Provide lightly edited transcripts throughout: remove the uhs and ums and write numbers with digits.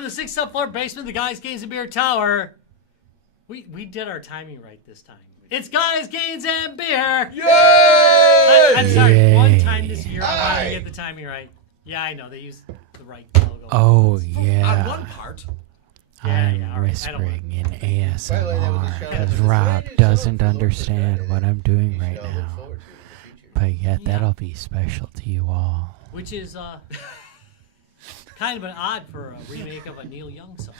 from the 6th subfloor basement of the Guys, Games, and Beer Tower. We did our timing right this time. It's Guys, Games, and Beer. Yay! I'm sorry. Yay. One time this year, I'm Aye. going to get the timing right. Yeah, I know. They used the right logo. Oh, On yeah. one part. I'm all right, I don't whispering in By the way, that was a ASMR shout out because to the Rob radio doesn't show. understand what I'm doing You right shall look now. forward to in the future. But yet, Yeah. that'll be special to you all. Which is kind of an odd for a remake of a Neil Young song.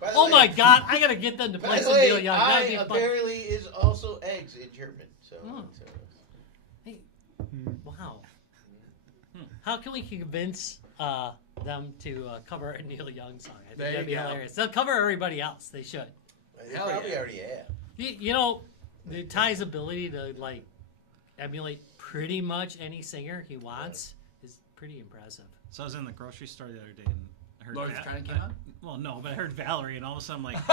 By the Oh way- my God! I gotta get them to By play the some way, Neil Young. That'd be fun. apparently is also eggs in German. So, Hey, wow. How can we convince them to cover a Neil Young song? I think There that'd you be go. hilarious. They'll cover everybody else. They should. they Hell probably yeah. already have. You know, the Ty's ability to like emulate pretty much any singer he wants is pretty impressive. So I was in the grocery store the other day and I heard Lawrence County came on? Well, no, but I heard Valerie and all of a sudden I'm like,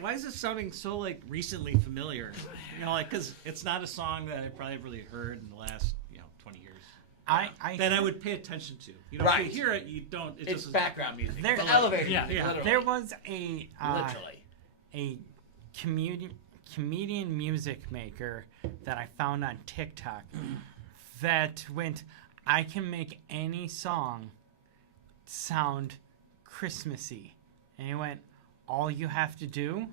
why is this sounding so like recently familiar? You know, like because it's not a song that I probably really heard in the last 20 years. That I would pay attention to. You know, Right. if you hear it, you don't. It It's just background music. There- It's an elevator Yeah, music, yeah. literally. There was a Literally. a comedian music maker that I found on TikTok that went, I can make any song sound Christmassy. And he went, all you have to do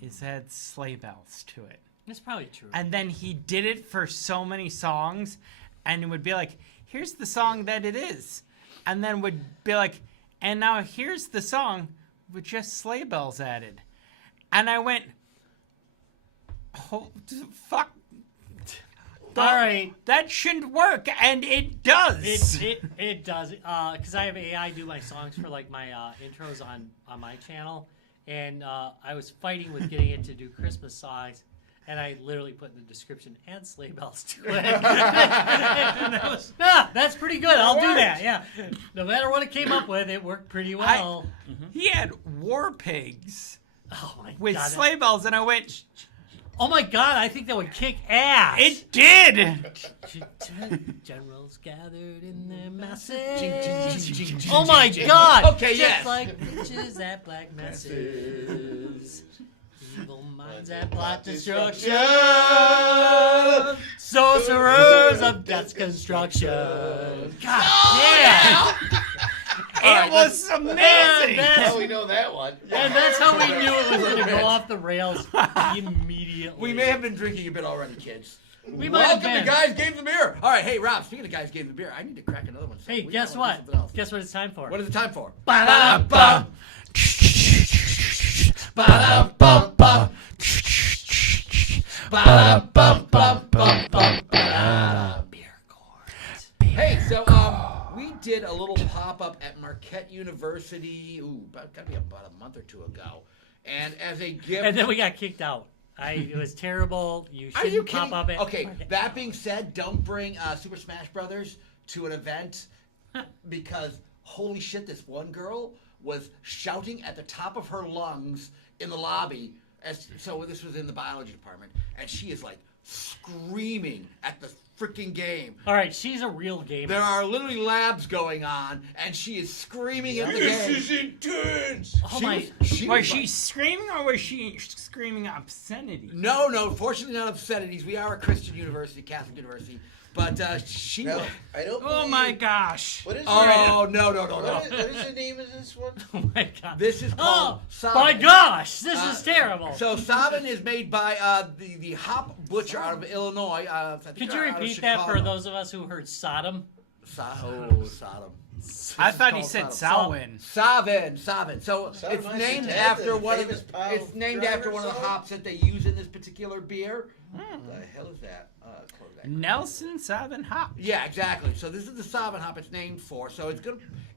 is add sleigh bells to it. That's probably true. And then he did it for so many songs, and it would be like, here's the song that it is. And then would be like, and now here's the song with just sleigh bells added. And I went, oh, fuck. All right. That shouldn't work, and it does. It does because I have AI do my songs for like my intros on my channel, and I was fighting with getting it to do Christmas songs, and I literally put in the description "add sleigh bells" to it. And that was, that's pretty good. I'll do that. Yeah, no matter what it came up with, it worked pretty well. He had war pigs Oh my with god! sleigh bells, and I went, Oh my god! I think that would kick ass. it did. Generals gathered in their masses. Oh my god! Okay, Just yes. like witches at black masses. Evil minds that plot destruction. Sorcerers of death's construction. God yeah! It was amazing. That's- Oh, we know that one. And that's how we knew it was going to go off the rails immediately. We may have been drinking a bit already, kids. We might have Welcome to been. Guys, Games, and Beer. All right, hey, Rob, speaking of Guys, Games, and Beer, I need to crack another one. So Hey, we guess might wanna what? do something else. Guess what it's time for? What is it time for? Ba-da-ba. Ba-da-bum-bum. Ba-da-bum-bum-bum-bum. Beer court. Hey, so we did a little pop-up at Marquette University, gotta be about a month or two ago. And as a gift... And then we got kicked out. It was terrible. You Are you shouldn't kidding? pop up at Okay, that being said, don't bring Super Smash Brothers to an event because, holy shit, this one girl was shouting at the top of her lungs in the lobby. So this was in the biology department, and she is like screaming at the freaking game. All right, she's a real gamer. There are literally labs going on, and she is screaming at the game. This is intense. Oh my! Was like- she screaming or was she screaming obscenity? No, fortunately not obscenities. We are a Christian university, Catholic university. But she No, was... I don't Oh believe- my gosh. What is Oh, no. what is the name of this one? Oh my god! This is called Oh Savin. my gosh! This is terrible. So Savin is made by the hop butcher out of Illinois. I think Could you they're out of repeat that for Chicago. those of us who heard Sodom? Sodom. I thought he called said Sodom. Samhain. Savin. So Savin it's Ice named Attack, after the one of famous the. pile It's named driver after one of the song? hops that they use in this particular beer. The hell is that? Close that. Nelson Savin Hop. Yeah, exactly. So this is the Savin hop it's named for. So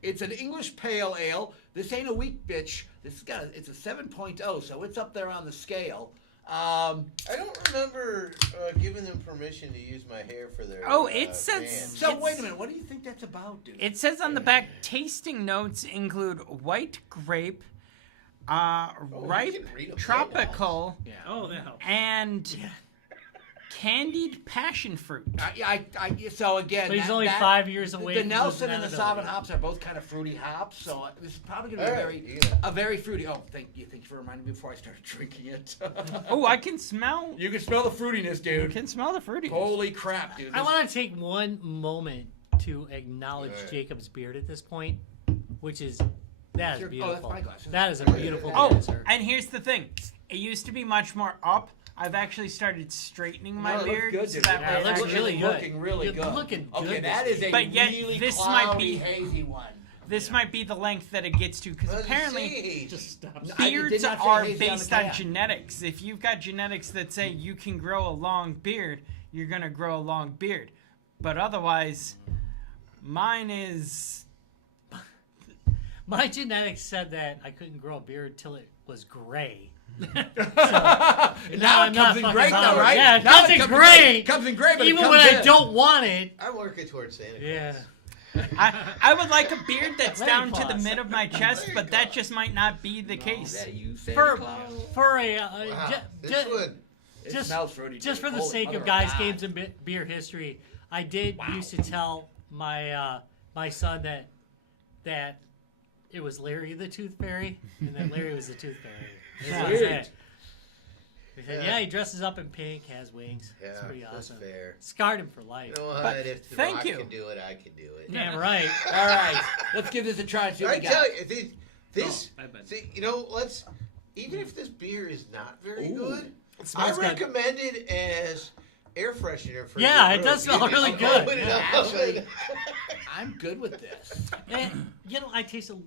it's an English pale ale. This ain't a weak bitch. It's a 7.0, so it's up there on the scale. I don't remember giving them permission to use my hair for their. Oh, it says- band. So wait a minute. What do you think that's about, dude? It says on the back, tasting notes include white grape, ripe can read 'em. tropical, Yeah. Oh, that helps. and candied passion fruit. So again, But he's only 5 years away. The from Nelson losing and the that Sauvin ability. hops are both kind of fruity hops, so this is probably going to be All right, a very fruity. Oh, thank you for reminding me before I started drinking it. Oh, I can smell. You can smell the fruitiness, You dude. can smell the fruity. Holy crap, dude! I want to take one moment to acknowledge Alright. Jacob's beard at this point, which is that is Oh, beautiful. that's my glass. That is a beautiful Oh, beard, sir. and here's the thing. It used to be much more up. I've actually started straightening my No, it looks beard. good, so dude. that Yeah, way it looks actually- really good. Looking really You're good. looking Okay, good that this is a But yet, really this might cloudy, be- hazy one. This might be the length that it gets to, because Well, apparently see, Just stop. I did beards not say are hazy on the based on can. genetics. If you've got genetics that say you can grow a long beard, you're going to grow a long beard. But otherwise, mine is... My genetics said that I couldn't grow a beard till it was gray. Now I'm it not comes in fucking gray, though, bothered. right? Yeah, it Now comes in gray. It comes in gray, but Even it when comes I in. don't want it. I'm working towards Santa Claus. Yeah. I would like a beard that's Santa down to the Claus. mid of my chest, but that just might not be the case. That you Santa For Claus. for a Wow, this ju- one. It just- smells fruity. just dude. for the Holy sake mother of guys, God. games, and beer history, I did used to tell my my son that it was Larry the Tooth Fairy, and that Larry was the Tooth Fairy. That was Weird. it. He said, Yeah. yeah, he dresses up in pink, has wings. Yeah, It's pretty that's awesome. fair. Scarred him for life. You know what? But If The thank Rock you. can do it, I can do it. Yeah, right. All right, let's give this a try and see what I we got. tell you, this. Oh, I bet. See, you know, let's. Even if this beer is not very Ooh. good, I smells good. recommend it as air freshener for Yeah, your it room. does smell You can really open good. it Yeah, up. actually, I'm good with this. And, I taste a.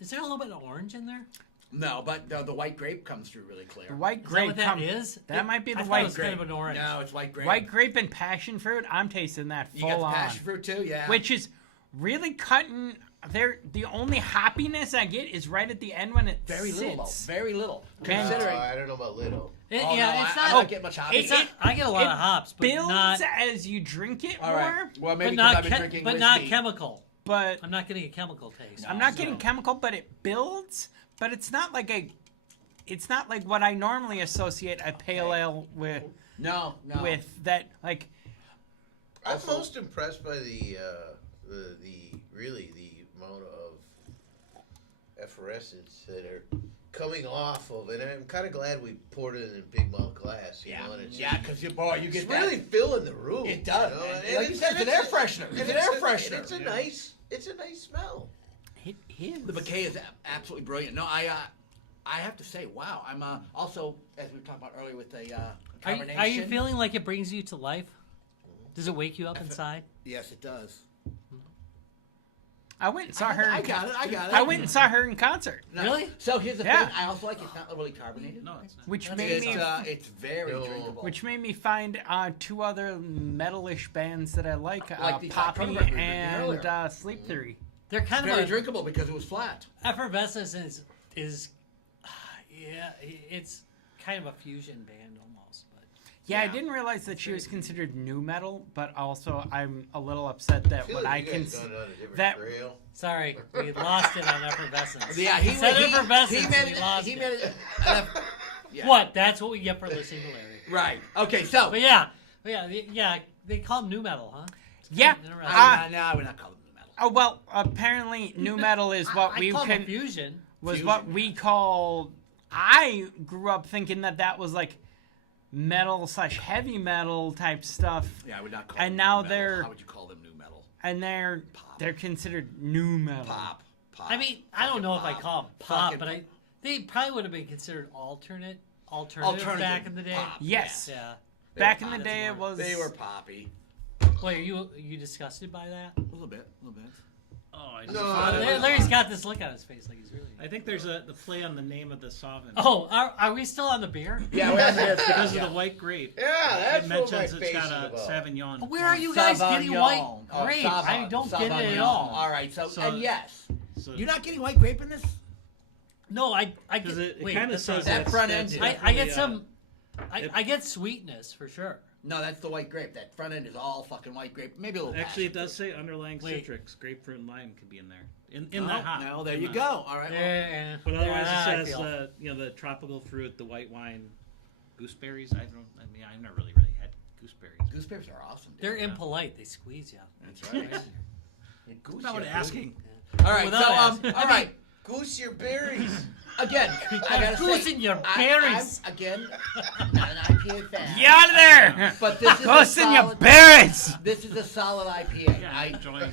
Is there a little bit of orange in there? No, but the white grape comes through really clear. The white Is that grape what that come- is? That might be the I thought white it was grape. kind of an orange. No, it's white grape. White grape and passion fruit, I'm tasting that You got full the on. passion fruit too, yeah. Which is really cutting. The only happiness I get is right at the end when it very little, though. sits. Very little. Man. Considering. I don't know about little. It- Oh, yeah, no, it's I not. don't get much hops. It's not. I get a lot it of hops, but builds not. as you drink it All more, right. Well, maybe But because not. I've been drinking But whiskey. not chemical. but I'm not getting a chemical taste. I'm not so- getting chemical, but it builds. But it's not like it's not like what I normally associate a pale ale with. No. With that, like, I'm Also- most impressed by the amount of effervescence that are coming off of, and I'm kind of glad we poured it in a big mouth glass. You know, and it's Yeah, because you get it's that. really filling the room. It does, You know? man. And Like you said, it's an air freshener. and It's an air and freshener. It's a nice smell. it is. The bouquet is absolutely brilliant. No, I have to say, wow. I'm also, as we were talking about earlier with the carbonation. Are you feeling like it brings you to life? Does it wake you up inside? Yes, it does. I went and saw her. I got it. I went and saw her in concert, No. Really? So here's the Yeah. thing. I also like it's not really carbonated. No, it's not. which That's made It's me it's very No. drinkable. which made me find two other metalish bands that I like, Like the Poppy Cronenberg we were drinking and earlier. Sleep Theory. They're kind very of drinkable because it was flat. effervescence is yeah, it's kind of a fusion band almost. But Yeah, I Yeah. didn't realize that she was considered new metal, but also I'm a little upset that I feel what like I you guys can gone on a different that- trail. sorry, we lost it on effervescence. Yeah, he said effervescence. He made and it. we lost He it. made it. Yeah. What? That's what we get for listening to Larry. Right. Okay. So. But yeah. They call them new metal, huh? It's Yeah, kind of interesting. No, we're not calling it metal. Oh well, apparently new metal is what I we call them can a fusion. was fusion, what we call. I grew up thinking that was like metal / heavy metal type stuff, Yeah, we're not calling. And them now new metal. they're- How would you call them new metal? and they're considered new metal. Pop. I mean, I don't know if I call them pop, Fucking but they probably would have been considered alternative Alternative back in the day. pop. Yes, Yeah. back They in were the pop. day it was. They were poppy. Wait, are you disgusted by that? A little bit. Oh, I No, just- Larry's got this look on his face like he's really. I think there's the play on the name of the Sauvin. Oh, are we still on the beer? Yeah, we're this Because of the white grape. Yeah, that's It what my mentions face it's is got a about. Sauvignon. Where are you guys getting white Oh, grape? I don't get it at Sauvignon. all. All right. So, So- and yes, So, you're not getting white grape in this. No, I get. because it wait, kind of that's says not- that that's- front that's end. I get definitely, some. it- I get sweetness for sure. No, that's the white grape. That front end is all fucking white grape. Maybe a little. Actually, it passion does say underlying Wait. citrus, grapefruit and lime could be in there. In fruit. the hop. No, there in you the- go. All right. well, Yeah, But otherwise, yeah, I it feel. says the tropical fruit, the white wine, gooseberries. I mean, I've never really had gooseberries. Gooseberries are awesome. Dude. They're impolite. They squeeze you. That's right. Goose Without your asking. All right. Without So asking. all right. Goose your berries. Again, I gotta Goose say, in your I'm, berries. again, not an IPA fan. Get out of there! But this is Goose a in your solid, berries! This is a solid IPA. Yeah, I I'm enjoying.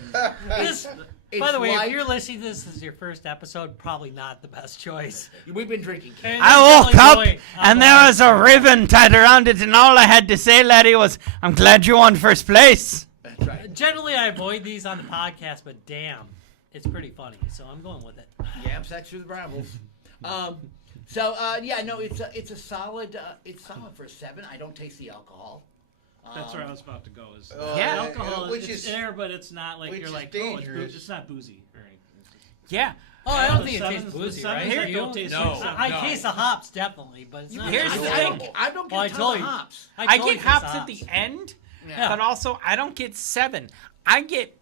This, It's by the way, like- if you're listening to this as your first episode, probably not the best choice. We've been drinking. And I you're woke up definitely and there was a ribbon tied around it, and all I had to say, laddie, was, I'm glad you won first place. That's right. Generally, I avoid these on the podcast, but damn, it's pretty funny. So I'm going with it. Yam sex through the brambles. Yeah, no, it's a solid. It's solid for a 7. I don't taste the alcohol. That's where I was about to go. Is Yeah. alcohol, which it's is there, but it's not like which you're is like, dangerous. it's not boozy or anything. It's just- Yeah. Oh, I don't The think it sevens- tastes the boozy, sevens right? Here- don't taste No. like stuff. I taste the hops definitely, but it's not. Here's boozy. the I thing. don't get Well, I a ton told of you. hops. I totally get taste hops the at the end, Yeah. but also I don't get 7. I get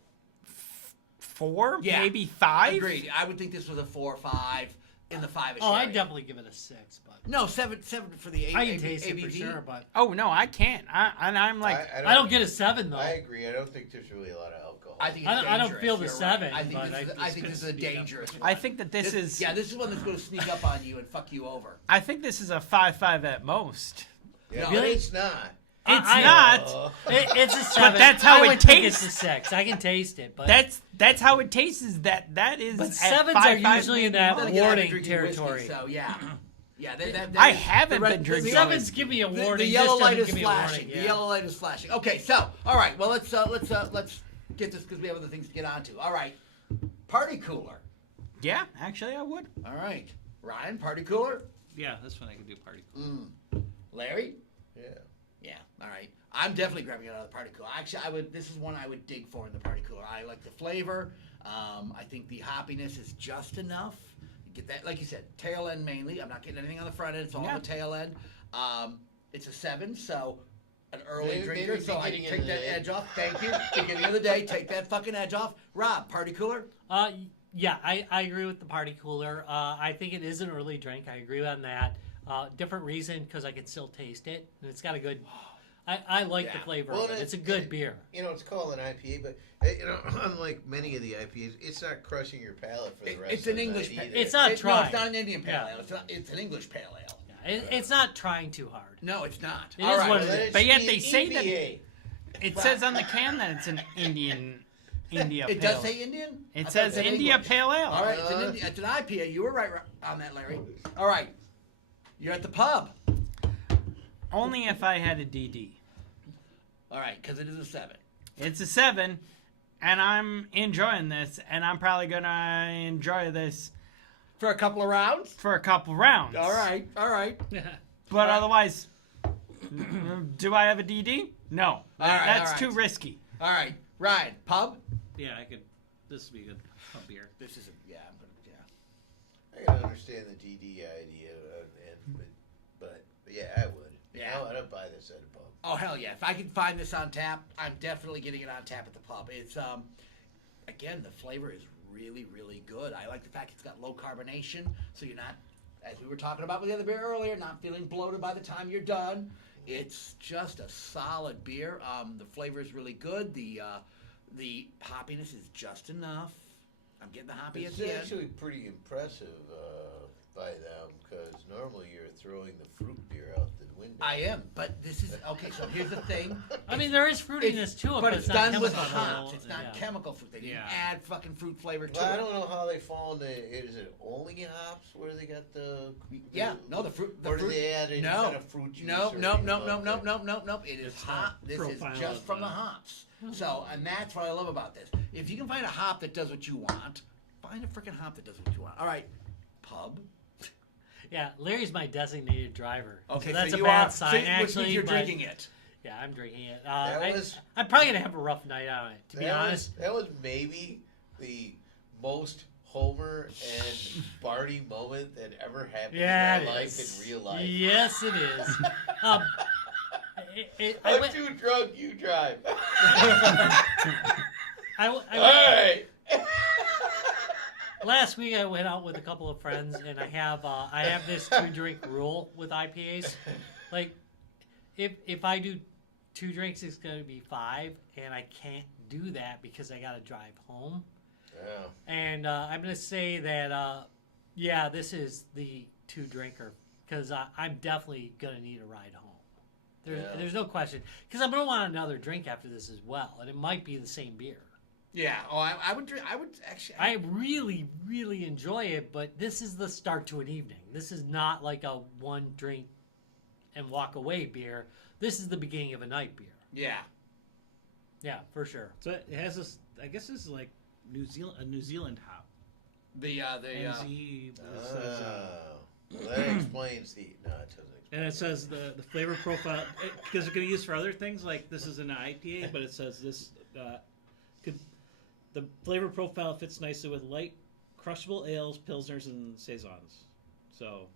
4, Yeah. maybe 5. Agreed. I would think this was a 4 or 5 in the 5ish. Oh, area. I'd definitely give it a 6, but No, 7 for the I can taste it for ABV. sure. But Oh, no, I can't. I'm like, I don't get a 7 though. I agree. I don't think there's really a lot of alcohol. I think it's I don't dangerous. feel the You're 7, Right. I think but this is, I I think this is a could speak up. dangerous one. I think that this is. Yeah, this is one that's going to sneak up on you and fuck you over. I think this is a 5-5 at most. Yeah, Really? but it's not. It's I- not. It's a 7. that's how I it would think tastes. It's a 6. I can taste it, but That's how it tastes. Is that is. But at 7s 5-5 are usually in that Then again, I've been warning drinking territory. Whiskey, so yeah, yeah. I haven't the- been the- drinking. the- 7s give me a The, warning. the yellow this light doesn't is give me a flashing. warning, The yeah. yellow light is flashing. Okay, so all right. Well, let's get this because we have other things to get onto. All right, party cooler. Yeah, actually, I would. All right, Ryan, party cooler. Yeah, this one I could do party. Larry. Yeah. Yeah. All right. I'm definitely grabbing another party cooler. Actually, I would. This is one I would dig for in the party cooler. I like the flavor. I think the hoppiness is just enough. You get that, like you said, tail end mainly. I'm not getting anything on the front end. It's all Yeah. the tail end. It's a 7, so an early Maybe drinker. So I beginning take of the that day. edge off. Thank you. Beginning of the day, take that fucking edge off. Rob, party cooler. Yeah, I agree with the party cooler. I think it is an early drink. I agree on that. Different reason because I can still taste it, and it's got a good. I like the Yeah. flavor Well, of it. It's a good beer. You know, it's called an IPA, but unlike many of the IPAs, it's not crushing your palate for the rest. It's of an the English. night pale. either. It's not No, trying. it's not an Indian pale Yeah. ale. It's an English pale ale. It's not trying too hard. No, it's not. It All is right. what Well, it then is. it But should yet be they an say that- EPA. It says on the can that it's an India It pale. does say Indian. I It thought says said India English. Pale Ale. All right, it's an IPA. You were right on that, Larry. All right, you're at the pub. Only if I had a DD. All right, because it is a 7. It's a 7, and I'm enjoying this, and I'm probably gonna enjoy this For a couple of rounds. for a couple rounds. All right, all right. But otherwise, do I have a DD? No. All right, That's all right. too risky. All right, Ryan, pub. Yeah, I could. This would be a good beer. This is I'm gonna I can understand the DD idea, but yeah, I would. Yeah. No, I don't buy this at a pub. Oh hell yeah! If I can find this on tap, I'm definitely getting it on tap at the pub. It's again, the flavor is really, really good. I like the fact it's got low carbonation, so you're not, as we were talking about with the other beer earlier, not feeling bloated by the time you're done. It's just a solid beer. The flavor is really good. The hoppiness is just enough. I'm getting the hoppy at It's the end. actually pretty impressive by them because normally you're throwing the fruit beer out the window. I am, but this is okay. So here's the thing. I mean, there is fruitiness to it, but it's it's not done with chemical. hops. It's not Yeah. chemical fruit. They didn't Yeah. add fucking fruit flavor to Well, I it. don't know how they fall into. Is it only hops where they got the? Yeah, no, the fruit. The or fruit, do they add any no, kind of fruit juice? no, or no, anything no, like no, no, that? no, no, no. It is It's hop. the This is profile just of from the the- hops. So, and that's what I love about this. If you can find a hop that does what you want, find a freaking hop that does what you want. All right, pub. Yeah, Larry's my designated driver. Okay, so that's so a you bad are, sign, so, which actually. means you're but- drinking it. Yeah, I'm drinking it. was- I'm probably gonna have a rough night on it, to be honest. That was maybe the most Homer and Barney moment that ever happened Yeah, in my it life is. in real life. Yes, it is. I I'm went- too drunk, you drive. I All went- right. Last week I went out with a couple of friends, and I have this 2-drink rule with IPAs. Like, if I do 2 drinks is going to be 5, and I can't do that because I got to drive home. Yeah. And I'm going to say that, yeah, this is the 2 drinker because I'm definitely going to need a ride home. There's no question because I'm going to want another drink after this as well, and it might be the same beer. Yeah. Oh, I would drink. I would actually. I really, really enjoy it, but this is the start to an evening. This is not like a 1 drink and walk away beer. This is the beginning of a night beer. Yeah. Yeah, for sure. So it has this. I guess this is like a New Zealand hop. The NZ. Well, that explains the. No, it doesn't. And it says the flavor profile because it's going to use for other things like this is an IPA, but it says this the flavor profile fits nicely with light crushable ales, pilsners, and saisons. So.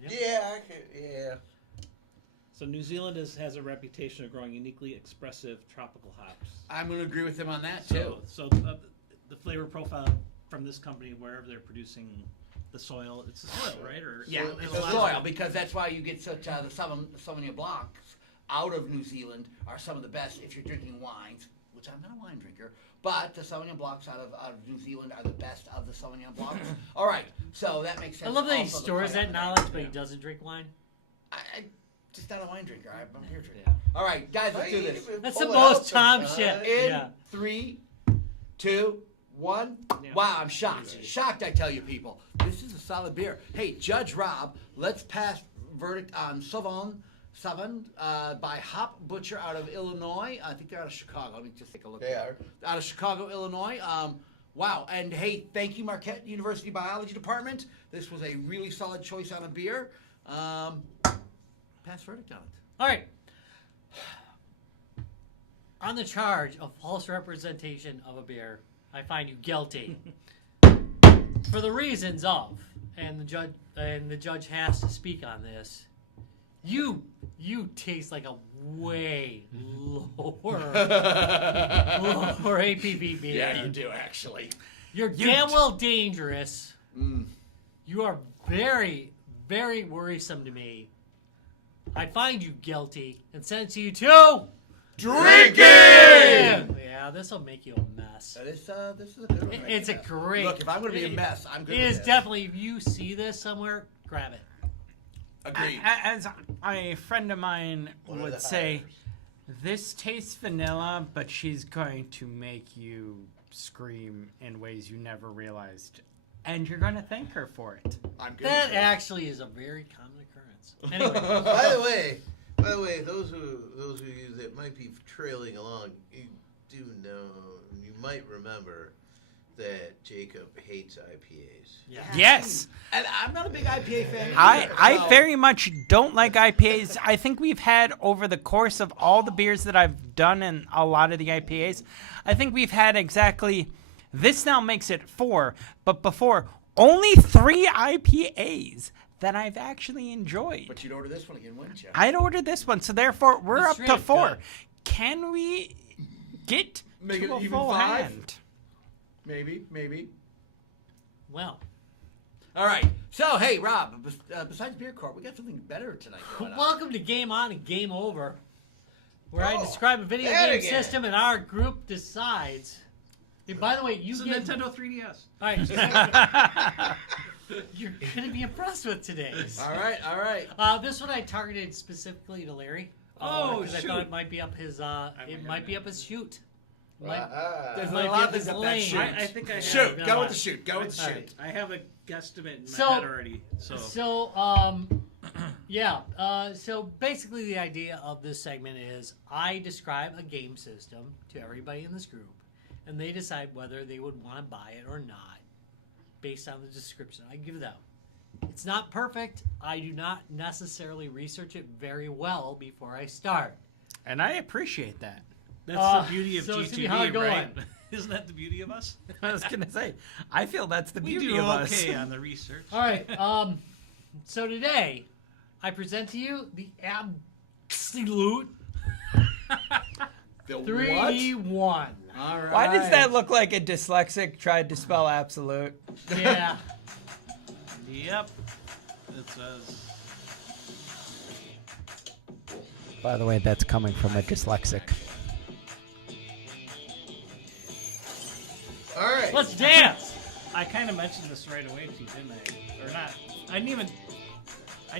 Yep. Yeah, yeah. So New Zealand has a reputation of growing uniquely expressive tropical hops. I'm going to agree with him on that too. So the flavor profile from this company, wherever they're producing the soil, it's the soil, right? Or Yeah, there's it's a lot the of- soil because that's why you get such the Sauvignon Blancs out of New Zealand are some of the best if you're drinking wines, which I'm not a wine drinker, but the Sauvignon Blancs out of New Zealand are the best of the Sauvignon Blancs. All right, so that makes sense. I love that he Also, the stores play on that the knowledge, name. but he doesn't drink wine. I just not a wine drinker. I'm a beer drinker. Yeah. All right, guys, let's do this. That's Pull the it out most Tom sometime. shit. In Yeah. 3, 2, 1. Yeah. Wow, I'm shocked. Shocked, I tell you, people. This is a solid beer. Hey, Judge Rob, let's pass verdict on Sauvignon by Hop Butcher out of Illinois. I think they're out of Chicago. Let me just take a look. They are. Out of Chicago, Illinois. Wow. And hey, thank you, Marquette University Biology Department. This was a really solid choice on a beer. Pass verdict on it. All right. On the charge of false representation of a beer, I find you guilty for the reasons of, and the judge has to speak on this. You taste like a way lower APV beer. Yeah, you do, actually. You're damn well dangerous. You are very, very worrisome to me. I find you guilty and sentence you to Drinking! Yeah, this will make you a mess. This is a good one. right It's a there. great. Look, if I'm going to be a mess, I'm good It with is this. definitely. If you see this somewhere, grab it. Agreed. As a friend of mine One of would the say, hires. this tastes vanilla, but she's going to make you scream in ways you never realized. And you're going to thank her for it. I'm good. That with this. actually is a very common occurrence. Anyway, By the way, those who use it might be trailing along. You do know, you might remember that Jacob hates IPAs. yeah. Yes, And I'm not a big IPA fan. I either, so- very much don't like IPAs. I think we've had, over the course of all the beers that I've done and a lot of the IPAs, I think we've had exactly, this now makes it 4, but before, only 3 IPAs that I've actually enjoyed. But you'd order this one again, wouldn't you? I'd ordered this one, so therefore we're It's up to really 4. good. Can we get Make to it a even full 5? hand? Maybe. Well, All right. So, hey, Rob, besides Beer Corp, we got something better tonight going on. welcome to Game On and Game Over, where I describe a video that game again. system and our group decides. And by the way, you It's a get Nintendo 3DS. All right. You're gonna be impressed with today's. All right. This one I targeted specifically to Larry. Oh, because I shoot. thought it might be up his. It might be up his shoot. Might, There's might a be lot up of his things up that lane. shoot. I think I have. Shoot. Yeah. Go with the shoot. Go with the All shoot. right. I have a guesstimate in my So- head already. So So basically, the idea of this segment is I describe a game system to everybody in this group, and they decide whether they would want to buy it or not, based on the description I give them. It's not perfect. I do not necessarily research it very well before I start. And I appreciate that. that's the beauty of so it's gonna be G2B, hard going. right? Isn't that the beauty of us? I was gonna say, I feel that's the We beauty do of us. okay on the research. All right. So today, I present to you the Abxylute The 3-1. what? All right. Why does that look like a dyslexic tried to spell absolute? Yeah. Yep. It says By the way, that's coming from a dyslexic. All right. Let's dance. I kind of mentioned this right away to you, didn't I? Or not? I didn't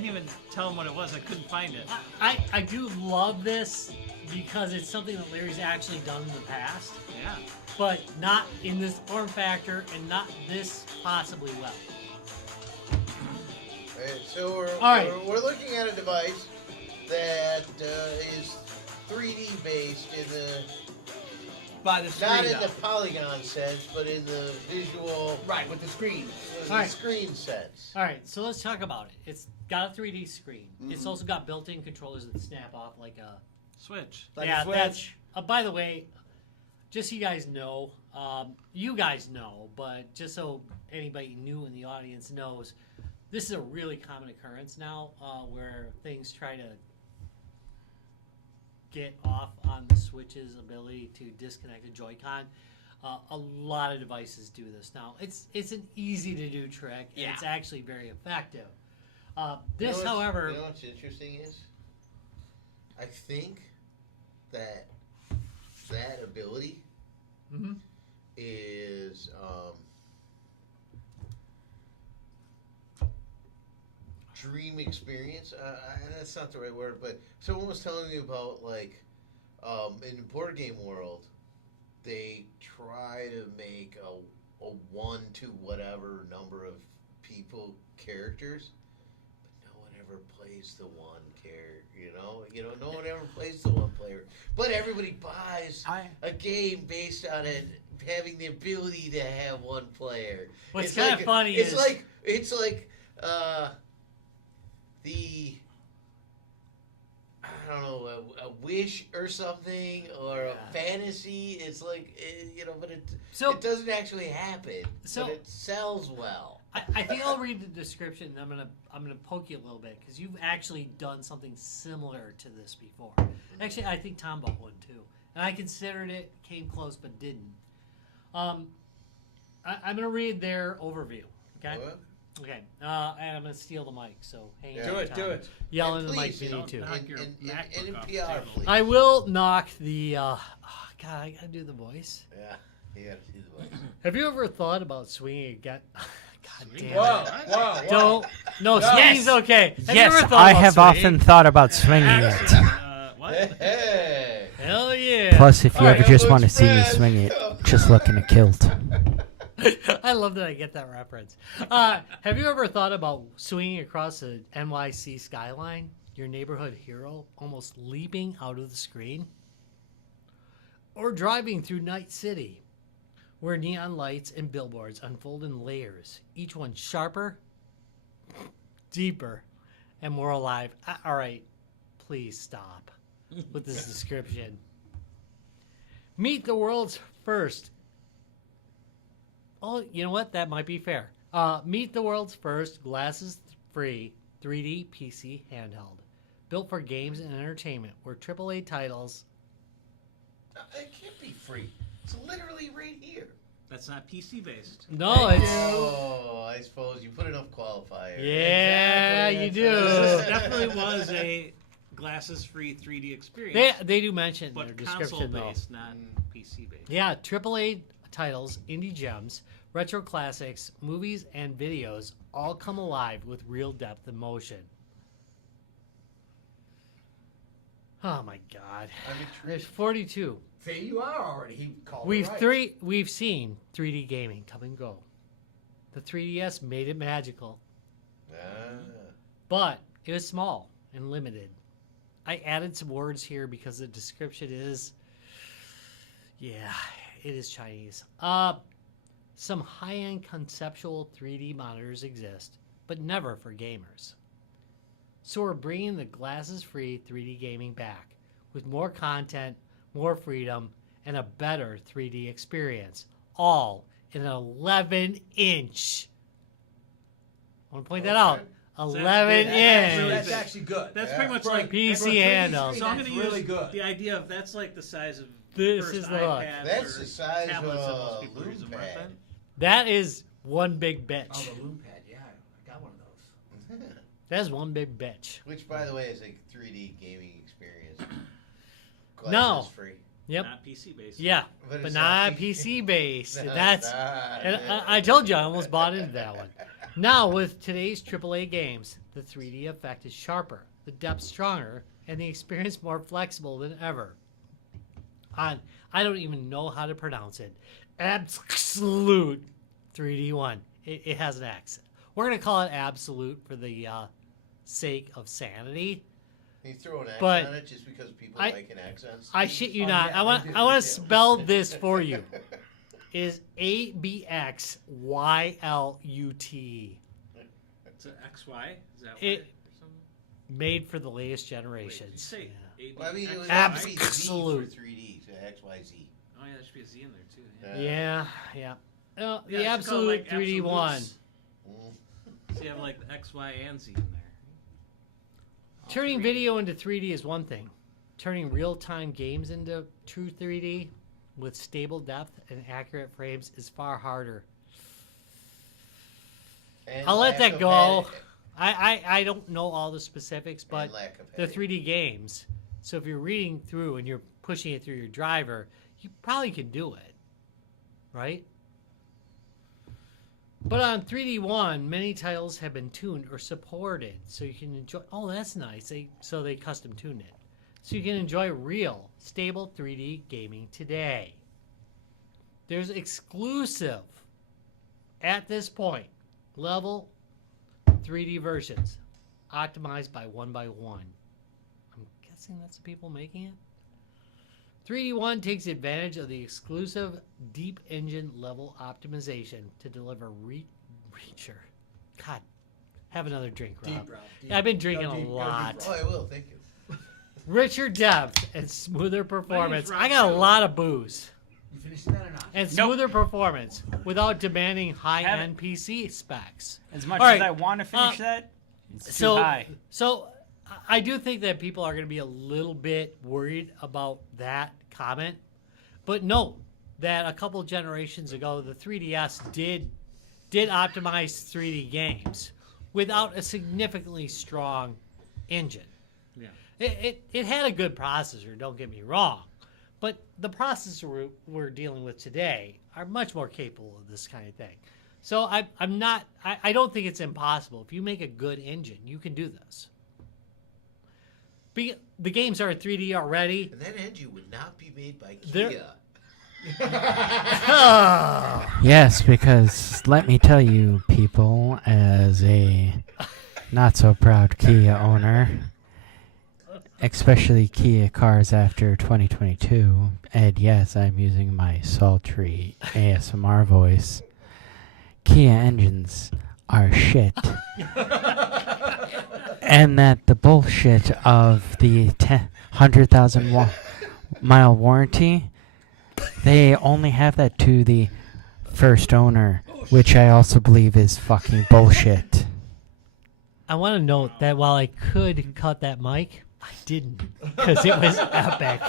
even tell him what it was. I couldn't find it. I do love this because it's something that Larry's actually done in the past, Yeah. but not in this form factor and not this possibly well. All right, so we're looking at a device that is 3D based in the By the screen. not in though. the polygon sense, but in the visual Right, with the screen. Alright. screen sense. All right, so let's talk about it. It's got a 3D screen. It's Mhm. also got built-in controllers that snap off like a Switch. Like yeah. a Switch. That's by the way, just so you guys know, but just so anybody new in the audience knows, this is a really common occurrence now where things try to get off on the Switch's ability to disconnect a Joy-Con. A lot of devices do this now. It's an easy to do trick, and it's actually very effective. This, however, you know what's interesting is, I think that ability Mhm. is dream experience. That's not the right word, but someone was telling me about like in the board game world, they try to make a 1 to whatever number of people characters, but no one ever plays the one character. No one ever plays the one player, but everybody buys a game based on it having the ability to have one player. What's It's kind of like- funny it's is like the I don't know, a wish or something, or a fantasy. It's like, but it doesn't actually happen. So- but it sells well. I think I'll read the description. And I'm gonna poke you a little bit because you've actually done something similar to this before. Actually, I think Tom bought one too, and I considered it, came close but didn't. I'm gonna read their overview. Okay. What? Okay. And I'm gonna steal the mic. So hang Yeah. on. Do it, Tom. do it. Yell And into the mic please, if you need to. knock your MacBook off the NPR, table. please. I will knock the. God, I gotta do the voice. Yeah, you gotta see the voice. Have you ever thought about swinging again? God Swinging? damn Whoa, it! whoa, whoa. Don't. No, Yes. swinging's okay. Have you Yes, ever thought I about have swinging? often thought about swinging it. What? Hey. Hell yeah! Plus, if you Alright, ever just let's want to see me spread. swing it, just look in a kilt. I love that I get that reference. Have you ever thought about swinging across the NYC skyline, your neighborhood hero, almost leaping out of the screen? Or driving through Night City, where neon lights and billboards unfold in layers, each one sharper, deeper, and more alive. All right, please stop with this description. Meet the world's first. Oh, you know what? That might be fair. Meet the world's first glasses-free 3D PC handheld, built for games and entertainment, where AAA titles. It can't be free. It's literally right here. That's not PC based. No, it's Oh, I suppose you put enough qualifiers. yeah, you Exactly, do. This definitely was a glasses-free 3D experience. They do mention in their but description though. console-based, not PC-based. Yeah, AAA titles, indie gems, retro classics, movies, and videos all come alive with real depth and motion. Oh my God! I'm There's intrigued. 42. See, you are already. He called it right. We've seen 3D gaming come and go. The 3DS made it magical, Ah. but it was small and limited. I added some words here because the description is, yeah, it is Chinese. Some high-end conceptual 3D monitors exist, but never for gamers. So we're bringing the glasses-free 3D gaming back with more content, more freedom, and a better 3D experience, all in an 11-inch. I want to point that out. 11 That's inch. really That's big. actually good. That's Yeah. pretty much For a- like PC for a 3D handle. screen, So I'm that's going to really use good. the idea of that's like the size of This first is the iPads That's or the size tablets that of most a people are using, loom weren't pad. That is one big Oh, bitch. the loom pad. Yeah, I got one of those. That is one big bitch. Which, by the way, is a 3D gaming experience No. is free. Yep. Not PC based. Yeah, But but it's not not PC based. No, it's That's. not. And I told you I almost bought into that one. Now with today's AAA games, the 3D effect is sharper, the depth stronger, and the experience more flexible than ever. On I don't even know how to pronounce it. Abxylute 3D1. It has an accent. We're gonna call it Absolute for the sake of sanity. Can you throw an accent But on it just because people I- like an accent? I shit you Oh, not. yeah, I want I do. I want Me to too. spell this for you. Is ABXYLUTE. It's an XY. Is that It- or something? Made for the latest Wait, did you generations. say Yeah. AB? Well, I mean, it was Absolute. actually Z for 3D, so XYZ. Oh yeah, there should be a Z in there too. Yeah. The Yeah, you should call it, Absolute like, 3D1. Absolutes. So you have like the X, Y, and Z in there. All Turning three. video into 3D is one thing. Turning real-time games into true 3D with stable depth and accurate frames is far harder. And I'll let lack that of go. edit- I don't know all the specifics, and but lack of they're edit. 3D games. So if you're reading through and you're pushing it through your driver, you probably can do it, right? But on 3D1, many titles have been tuned or supported, so you can enjoy. Oh, that's nice. So they custom tuned it, so you can enjoy real, stable 3D gaming today. There's exclusive, at this point, level 3D versions, optimized by one. I'm guessing that's the people making it. 3D1 takes advantage of the exclusive deep engine level optimization to deliver Reacher. God, have another drink, Rob. Deep, Rob. Deep. Yeah, I've been drinking Go a deep, go lot. deep, Oh, Rob. I will. Thank you. Richer depth and smoother performance. Rob I got a too. lot of booze. You finishing that or not? And Nope. smoother performance without demanding Have high-end PC specs. As much All as right, I want to finish that, it's too So, high. so I do think that people are going to be a little bit worried about that comment. But note that a couple generations ago, the 3DS did optimize 3D games without a significantly strong engine. Yeah. It had a good processor, don't get me wrong. But the processor we're dealing with today are much more capable of this kind of thing. So I don't think it's impossible. If you make a good engine, you can do this. The games are in 3D already. And that engine would not be made by There- Kia. Yes, because let me tell you, people, as a not so proud Kia owner, especially Kia cars after 2022, and yes, I'm using my sultry ASMR voice, Kia engines are shit. And that the bullshit of the 100,000 mile warranty, they only have that to the first owner, which I also believe is fucking bullshit. I want to note that while I could cut that mic, I didn't because it was epic.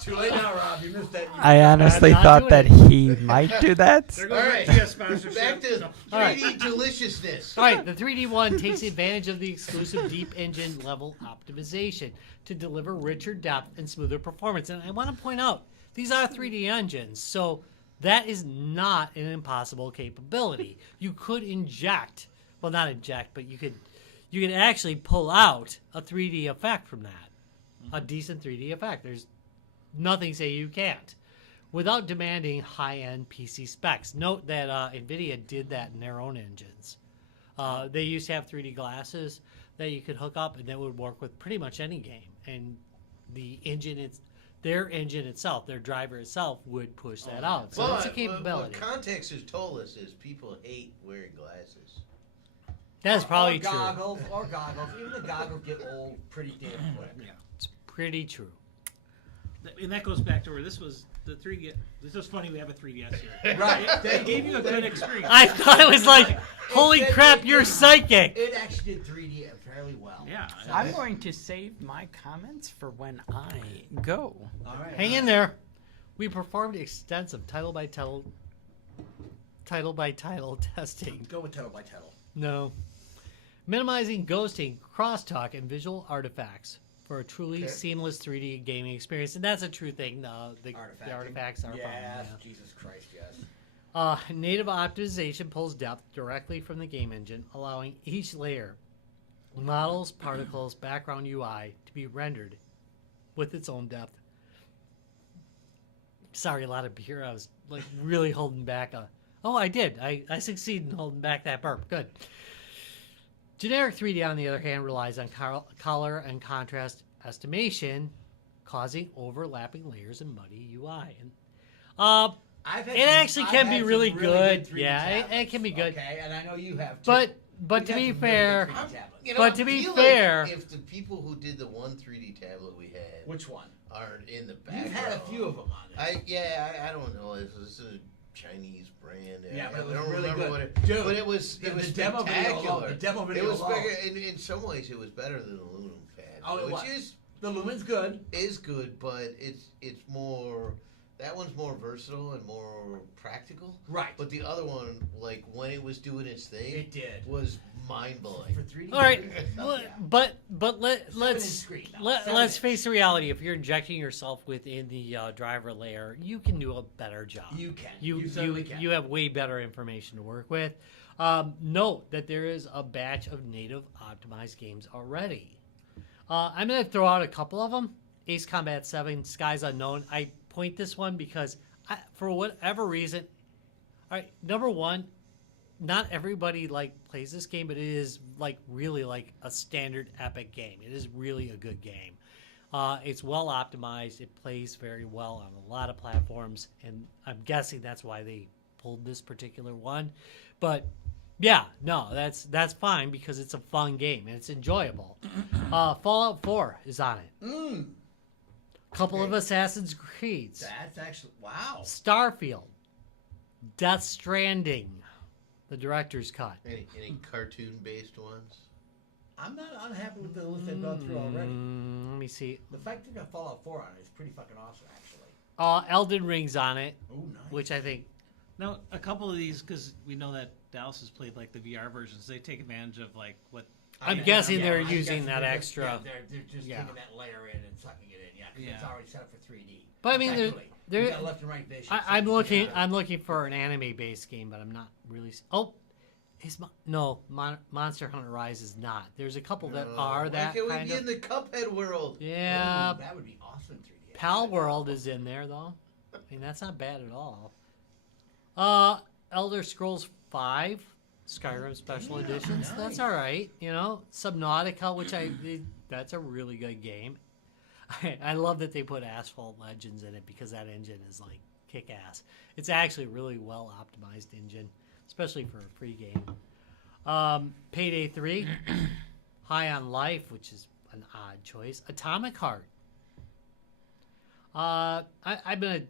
Too late now, Rob. You missed that. I honestly not thought doing that it. he might do that. There All goes right. the Kia sponsorship. Back to So- 3D deliciousness. All right, the 3D1 takes advantage of the exclusive deep engine level optimization to deliver richer depth and smoother performance. And I want to point out, these are 3D engines, so that is not an impossible capability. You could inject, well, not inject, but you could actually pull out a 3D effect from that, a decent 3D effect. There's nothing say you can't, without demanding high-end PC specs. Note that NVIDIA did that in their own engines. They used to have 3D glasses that you could hook up, and that would work with pretty much any game. And the engine, their engine itself, their driver itself, would push that out. So But it's a capability. what context has told us is people hate wearing glasses. That's probably or true. goggles. Even the goggles get old pretty damn quick. Yeah. It's pretty true. And that goes back to where this was the 3D. This is funny. We have a 3DS here. Right. They gave you a good experience. I thought it was like, holy It- crap, it- you're it- psychic. It actually did 3D fairly well. Yeah. I'm going to save my comments for when I go. All right. Hang in there. We performed extensive title by title testing. Go with title by title. No. Minimizing ghosting, crosstalk, and visual artifacts. for a truly Okay. seamless 3D gaming experience, and that's a true thing. The Artifacting. artifacts are a problem. Yes, Yeah. Jesus Christ, yes. Native optimization pulls depth directly from the game engine, allowing each layer, models, particles, background UI, to be rendered with its own depth. Sorry, a lot of beer. I was like really holding back I did. I succeeded in holding back that burp. Good. Generic 3D, on the other hand, relies on color and contrast estimation, causing overlapping layers and muddy UI. And it actually can be really good. 3D Yeah, it tablets, can be good. Okay, and I know you have too. But We've to had be some really fair, good 3D tablets. But I to be feel fair- like if the people who did the one 3D tablet we had Which one? aren't in the background, You've had a few of them on there. I don't know. This is a Chinese brand. Yeah, but I it was don't really remember good. what it. Dude, but it was the spectacular. demo video alone- the demo video It was alone. bigger. In some ways, it was better than the aluminum pad. Oh, it which was. The Lumen's good. is good, but it's more. That one's more versatile and more practical. Right. But the other one, like when it was doing its thing, It did. was mind blowing. For 3D. All right, yeah. but let's screen now. let's 7 inch. face the reality. If you're injecting yourself within the driver layer, you can do a better job. You can. You You certainly can. you have way better information to work with. Note that there is a batch of native optimized games already. I'm going to throw out a couple of them. Ace Combat 7, Skies Unknown. I point this one because for whatever reason, all right, number one, not everybody plays this game, but it is really a standard epic game. It is really a good game. It's well optimized. It plays very well on a lot of platforms, and I'm guessing that's why they pulled this particular one. But yeah, no, that's fine because it's a fun game and it's enjoyable. Fallout 4 is on it. Couple of Assassin's Creeds. That's actually wow. Starfield. Death Stranding. The director's cut. Any cartoon based ones? I'm not unhappy with the list they've gone through already. Let me see. The fact they got Fallout 4 on it is pretty fucking awesome, actually. Elden Ring's on it, Oh, nice. which I think. Now, a couple of these, because we know that Dallas has played the VR versions, they take advantage of what. I'm Yeah, guessing yeah, they're I'm using guessing that they're just- extra. Yeah, they're just Yeah. taking that layer in and sucking it in. Yeah, because it's Yeah. already set up for 3D. But I mean, Effectively. there- You got left and right vision. I'm so looking. yeah. I'm looking for an anime-based game, but I'm not really. Monster Hunter Rise is not. There's a couple that are that Why can't we kind be of. in the Cuphead world? Yeah, Ooh, that would be awesome in 3D. Pal World is in there though. I mean, that's not bad at all. Elder Scrolls 5, Skyrim Special Yeah, Editions. nice. That's all right. Subnautica, which that's a really good game. I love that they put Asphalt Legends in it because that engine is kick ass. It's actually a really well optimized engine, especially for a free game. Payday 3, High on Life, which is an odd choice. Atomic Heart. I'm gonna.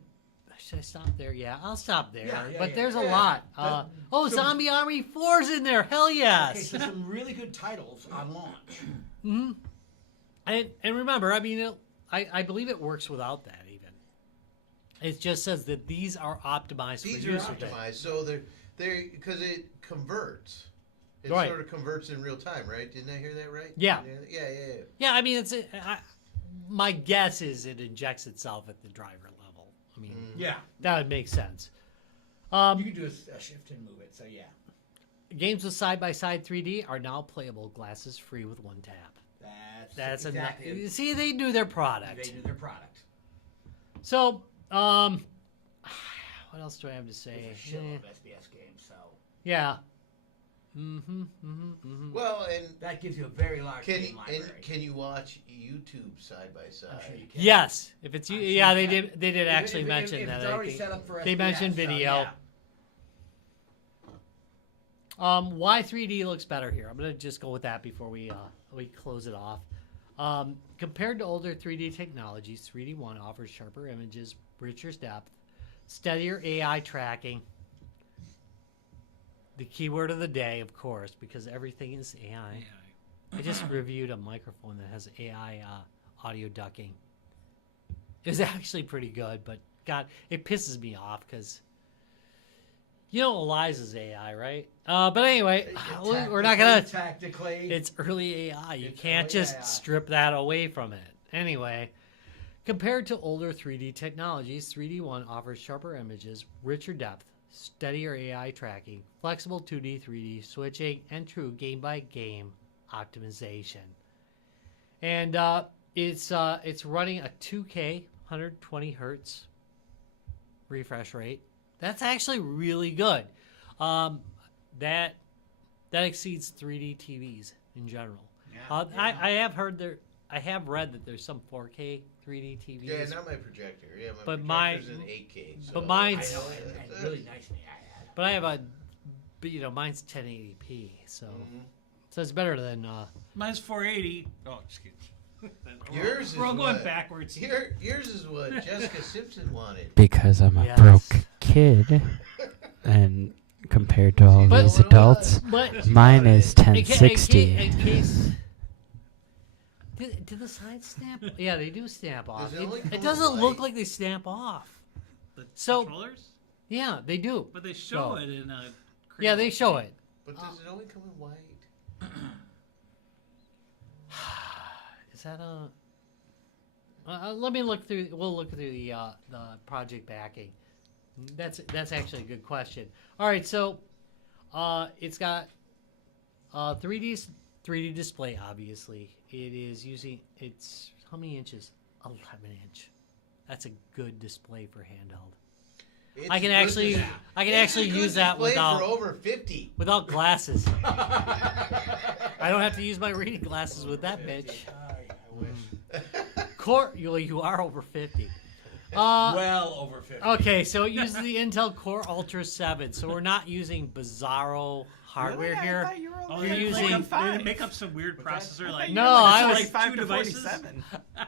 Should I stop there? Yeah, I'll stop there. Yeah, yeah, but yeah. there's a Yeah. lot. So- Zombie Army 4's in there. Hell yes. Okay, so some really good titles on launch. hmm And remember, I mean, I believe it works without that even. It just says that these are optimized These for are use. optimized, so they're because it converts. It Right. sort of converts in real time, right? Didn't I hear that right? Yeah. Yeah. Yeah, I mean, my guess is it injects itself at the driver level. I mean, Yeah. that would make sense. You can do a shift and move it, so yeah. Games with side-by-side 3D are now playable glasses free with one tap. That's exactly enough. See, they do their product. They do their product. So, what else do I have to say? There's a shitload of SBS games, so Yeah. Well, and that gives you a very large game library. can you watch YouTube side by I'm side? sure you can. Yes, if it's I'm you, sure yeah, you they can. did. They did actually If mention it's that. I already think. set up for They SBS, mentioned so, video. yeah. Why 3D looks better here? I'm gonna just go with that before we close it off. Compared to older 3D technologies, 3D One offers sharper images, richer depth, steadier AI tracking. The keyword of the day, of course, because everything is AI. I just reviewed a microphone that has AI audio ducking. It was actually pretty good, but God, it pisses me off because You know Eliza's AI, right? But anyway, we're not tactically. It's early AI. You It's can't early just AI. strip that away from it. Anyway, compared to older 3D technologies, 3D One offers sharper images, richer depth, steadier AI tracking, flexible 2D, 3D switching, and true game-by-game optimization. And it's running a 2K 120 hertz refresh rate. That's actually really good. That exceeds 3D TVs in general. Yeah, I have read that there's some 4K 3D TVs. Yeah, not my projector. Yeah, my But projector's mine- in 8K. So but mine's- I know, and really nice in the iPad. But I have mine's 1080p, so Mhm. so it's better than Mine's 480. Oh, excuse me. Yours is We're all going what- backwards. Yours is what Jessica Simpson wanted. Because I'm a Yes. broke kid, and compared to all But- these adults, But mine is in 1060. case did the sides snap? Yeah, they do snap off. Does it only come It with doesn't look light? like they snap off. The So- controllers? Yeah, they do. But they show So- it in a. Yeah, they show it. But does it only come in white? Is that a? Let me look through. We'll look through the project backing. That's actually a good question. All right, so it's got 3D display. Obviously, it is using. It's how many inches? 11 inch. That's a good display for handheld. It's I can good actually dis- I can it's actually a good use that display without for over 50. without glasses. I don't have to use my reading glasses with that bitch. I wish. Core, you are over 50. Well over 50. Okay, so it uses the Intel Core Ultra 7, so we're not using bizarro hardware here. Oh, You're they using- make up some weird processor like No, I was- like 5 devices.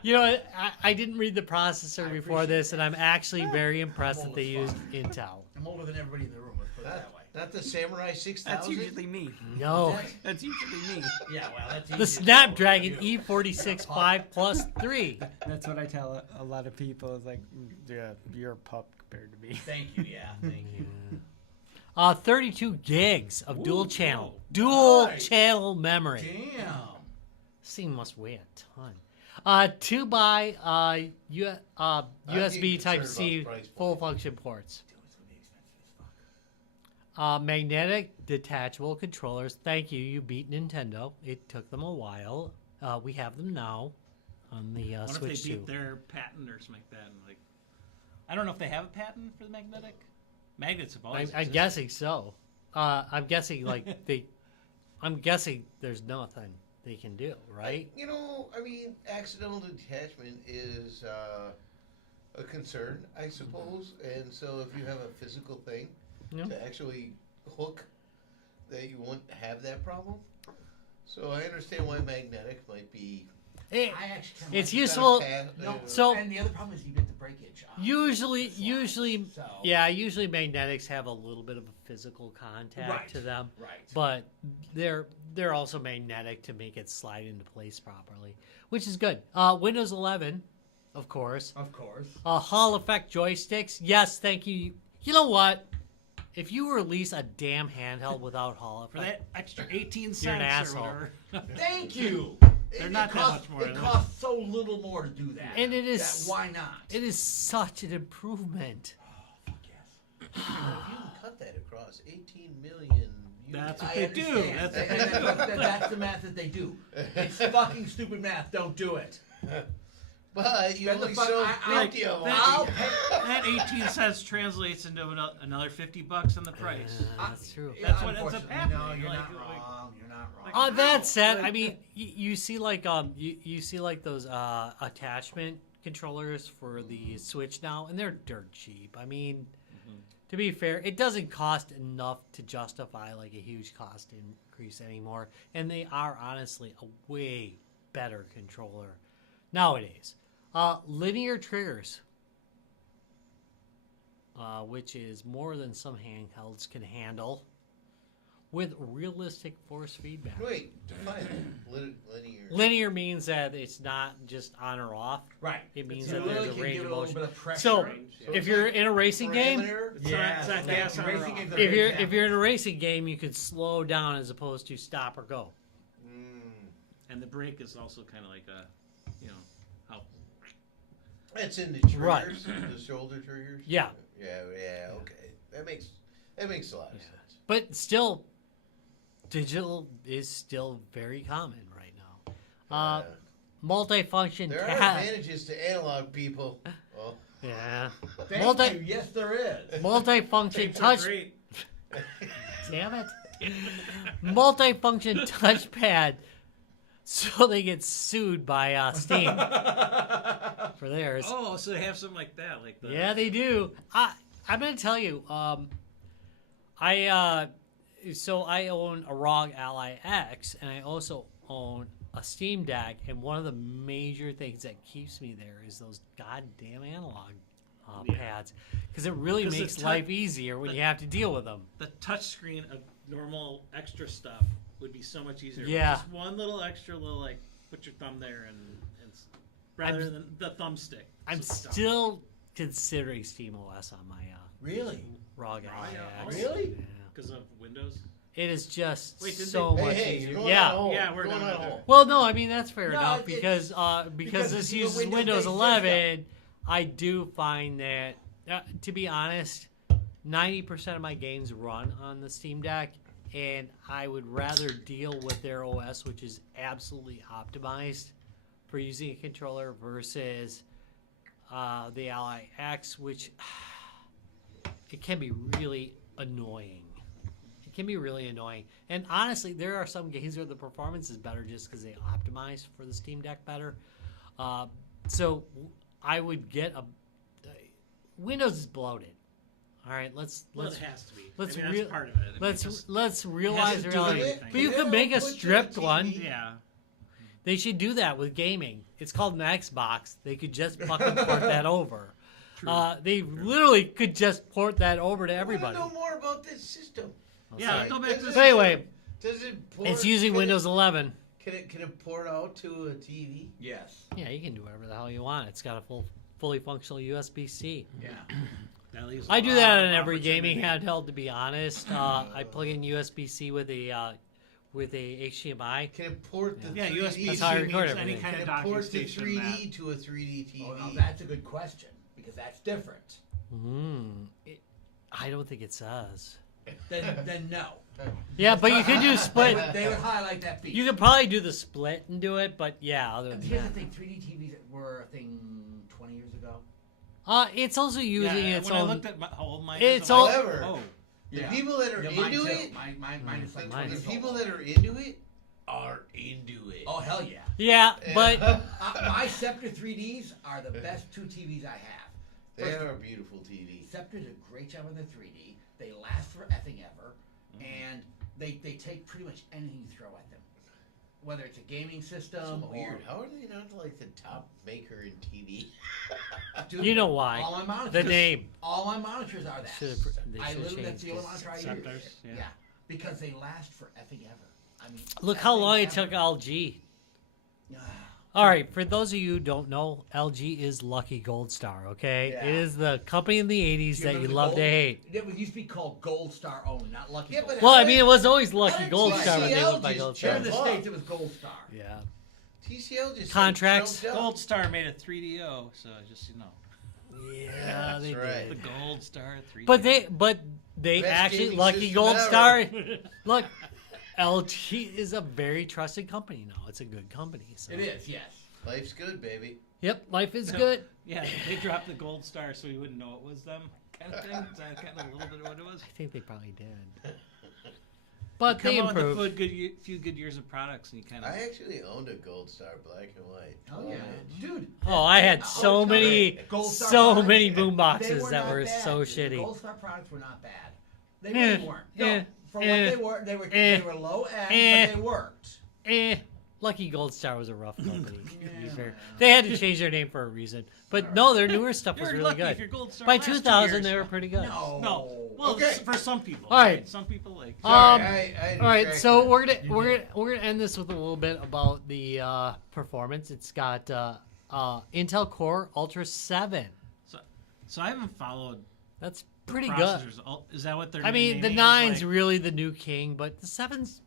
You know, I didn't read the processor before this, and I'm actually very impressed that they used Intel. I'm older than everybody in the room. Let's put it that way. Not the Samurai 6000? That's usually me. No, That's usually me. Yeah, well, that's the easy. Snapdragon E46 5 plus 3. That's what I tell a lot of people. Is like, yeah, you're a pup compared to me. Thank you, yeah. Thank you. 32 gigs of dual Ooh, channel, whoa. dual Nice. channel memory. Damn. This thing must weigh a ton. 2 by I'm USB getting Type concerned C about the price full point. function ports. Dude, it's gonna be expensive as fuck. Magnetic detachable controllers. Thank you. You beat Nintendo. It took them a while. We have them now on the I wonder Switch if they 2. beat their patent or something like that. And like, I don't know if they have a patent for the magnetic. Magnets have always. I'm existed. guessing so. I'm guessing I'm guessing there's nothing they can do, right? I mean, accidental detachment is a concern, I suppose. And so if you have a physical thing Yeah. to actually hook, that you won't have that problem. So I understand why magnetic might be It- I actually kinda it's like useful. No, So- and the other problem is you get the breakage. Usually, So- usually magnetics have a little bit of a physical contact Right. to them, Right. but they're also magnetic to make it slide into place properly, which is good. Windows 11, of course. Of course. Hall effect joysticks. Yes, thank you. You know what? If you release a damn handheld without Hall for effect, that extra 18 cents You're an or asshole. whatever. Thank you. They're not that much more, It are they? costs so little more to do that. And it is- That, why not? it is such an improvement. Fuck yes. if you can cut that across 18 million That's units. what I they do. understand. That's And what they do. that's the math that they do. It's fucking stupid math. Don't do it. But you Spend the only fuck- sold I- 50 of them. I'll pay. That 18 cents translates into another $50 on the price. That's true. That's what ends up Unfortunately, No, happening. you're Like- not like- wrong. You're not wrong. That said, I mean, you see like you see like those attachment controllers for the Switch now, and they're dirt cheap. I mean, to be fair, it doesn't cost enough to justify like a huge cost increase anymore, and they are honestly a way better controller nowadays. Linear triggers, which is more than some handhelds can handle. with realistic force feedback. Wait, define it. Linear. Linear means that it's not just on or off. Right. It means You that really there's a can range give of it a little motion. bit of pressure. So, So if you're in a racing game, Parameter? It's not gas on or racing off. games are if very you're example. if you're in a racing game, you could slow down as opposed to stop or go. And the brake is also kind of like a, you know, how That's in the triggers, Right. the shoulder triggers. Yeah. Yeah. Okay, that makes a lot of sense. But still, digital is still very common right now. Multifunction There are tab. advantages to analog people. Oh. Yeah. Thank you. Yes, there is. Multifunction tapes are touch. great. Damn it. Multifunction touchpad. So they get sued by Steam for theirs. Oh, so they have something like that, like the Yeah, they do. I'm gonna tell you. So I own a ROG Ally X, and I also own a Steam Deck. And one of the major things that keeps me there is those goddamn analog pads, because it really 'Cause the makes tou- life easier when you have to deal with them. the touch screen of normal extra stuff would be so much easier. Yeah. Just one little extra little like put your thumb there and rather than the thumbstick. I'm So dumb. still considering SteamOS on my Really? ROG Ally yeah, X. really? Yeah. because of Windows. It is just Wait, did so they- much Hey, easier. you're going Yeah. on home. Yeah, we're Going going on on home. Well, no, I mean that's fair No, enough it's- because because this it's a uses Windows-based Windows system. 11. I do find that, to be honest, 90% of my games run on the Steam Deck, and I would rather deal with their OS, which is absolutely optimized for using a controller, versus the Ally X, which it can be really annoying. It can be really annoying. And honestly, there are some games where the performance is better just because they optimize for the Steam Deck better. So I would get Windows is bloated. All right, let's Well, it has to be. let's I mean, that's rea- part of it. I mean, just- let's realize the to do with reality. anything. But you could make a stripped one. yeah. They should do that with gaming. It's called an Xbox. They could just fucking port that over. They literally could just port that over to everybody. I want to know more about this system. Yeah, sorry. go back to But anyway, Does it port, it's using can Windows 11. Can it port out to a TV? Yes. Yeah, you can do whatever the hell you want. It's got a fully functional USB-C. Yeah. That leaves I a do lot that of on every gaming opportunity. handheld, to be honest. I plug in USB-C with a HDMI. Can it port the Yeah, 3D? USB-C That's how I record means everything. any kind Can of it docking port the station. 3D to a 3D TV? Oh, now that's a good question because that's different. I don't think it says. Then no. Yeah, but you could do split. They would highlight that feature. You could probably do the split and do it, but yeah, other than Here's the that. thing: 3D TVs were a thing 20 years ago. It's also using Yeah, its when I own. looked at how old mine It's is, I'm all- like, However, oh, the people that are Yeah, mine into too. it, Mine is like Mine 20 the years people old. that are into it are into it. Oh hell yeah! Yeah, but My Scepter 3Ds are the best two TVs I have. They First, are a beautiful TV. Scepter did a great job on their 3D. They last for effing ever, and they take pretty much anything you throw at them, whether it's a gaming system That's weird. or. How are they not like the top maker in TV? Dude, you know why? All my monitors. The name. All my monitors are that. They I should've literally that's changed the only it. monitor I use. Scepters, yeah. Because they last for effing ever. I mean, Look how effing long it ever. took LG. All right, for those of you who don't know, LG is Lucky Gold Star, okay? Yeah. It is the company in the 80s Do that remember you the love to Gold- hate. It used to be called Gold Star only, not Lucky Yeah, Gold. but Well, how I mean, did- it was always how Lucky did Gold TCL Star, but they went by just Gold Here Star. in the Up. States, it was Gold Star. Yeah. TCL just Contracts. Like, jumped Gold up. Star made a 3DO, so just you know, Yeah, That's they right. the did. Gold Star 3DO. But they Best actually gaming Lucky system Gold ever. Star. Look, LG is a very trusted company now. It's a good company. So. It is, yes. Life's good, baby. Yep, life is good. Yeah, they dropped the Gold Star so we wouldn't know it was them, kind of thing. Is that kind of a little bit of what it was? I think they probably did. But Come they on with a improved. few good years of products, and you kind of. I actually owned a Gold Star black and white. Oh yeah, dude. Oh, I had so Oh, many, Gold Star so products, many they boom boxes were that not were bad, so dude. The shitty. Gold Star products were not bad. They Eh, really weren't. No, eh, for eh, what they were eh, low end, eh. but they worked. Eh, Lucky Gold Star was a rough company. To be fair, they had to change their name for a reason. But no, their newer stuff was You're really lucky good. if your gold star By lasts 2 2000, years. they were pretty good. No. Well, Okay. for some people. All right. Some people like. Sorry, I All right, distracted. so we're gonna end this with a little bit about the performance. It's got Intel Core Ultra 7. So I haven't followed. That's the pretty good. processors. Is that what they're? I mean, the naming? 9's really the new king, but the 7's